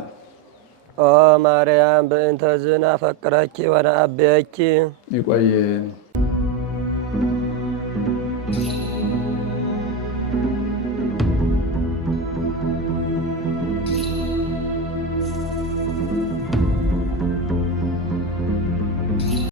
ኦ ማርያም በእንተ ዝናፈቅረኪ ወነአብየኪ ይቆየ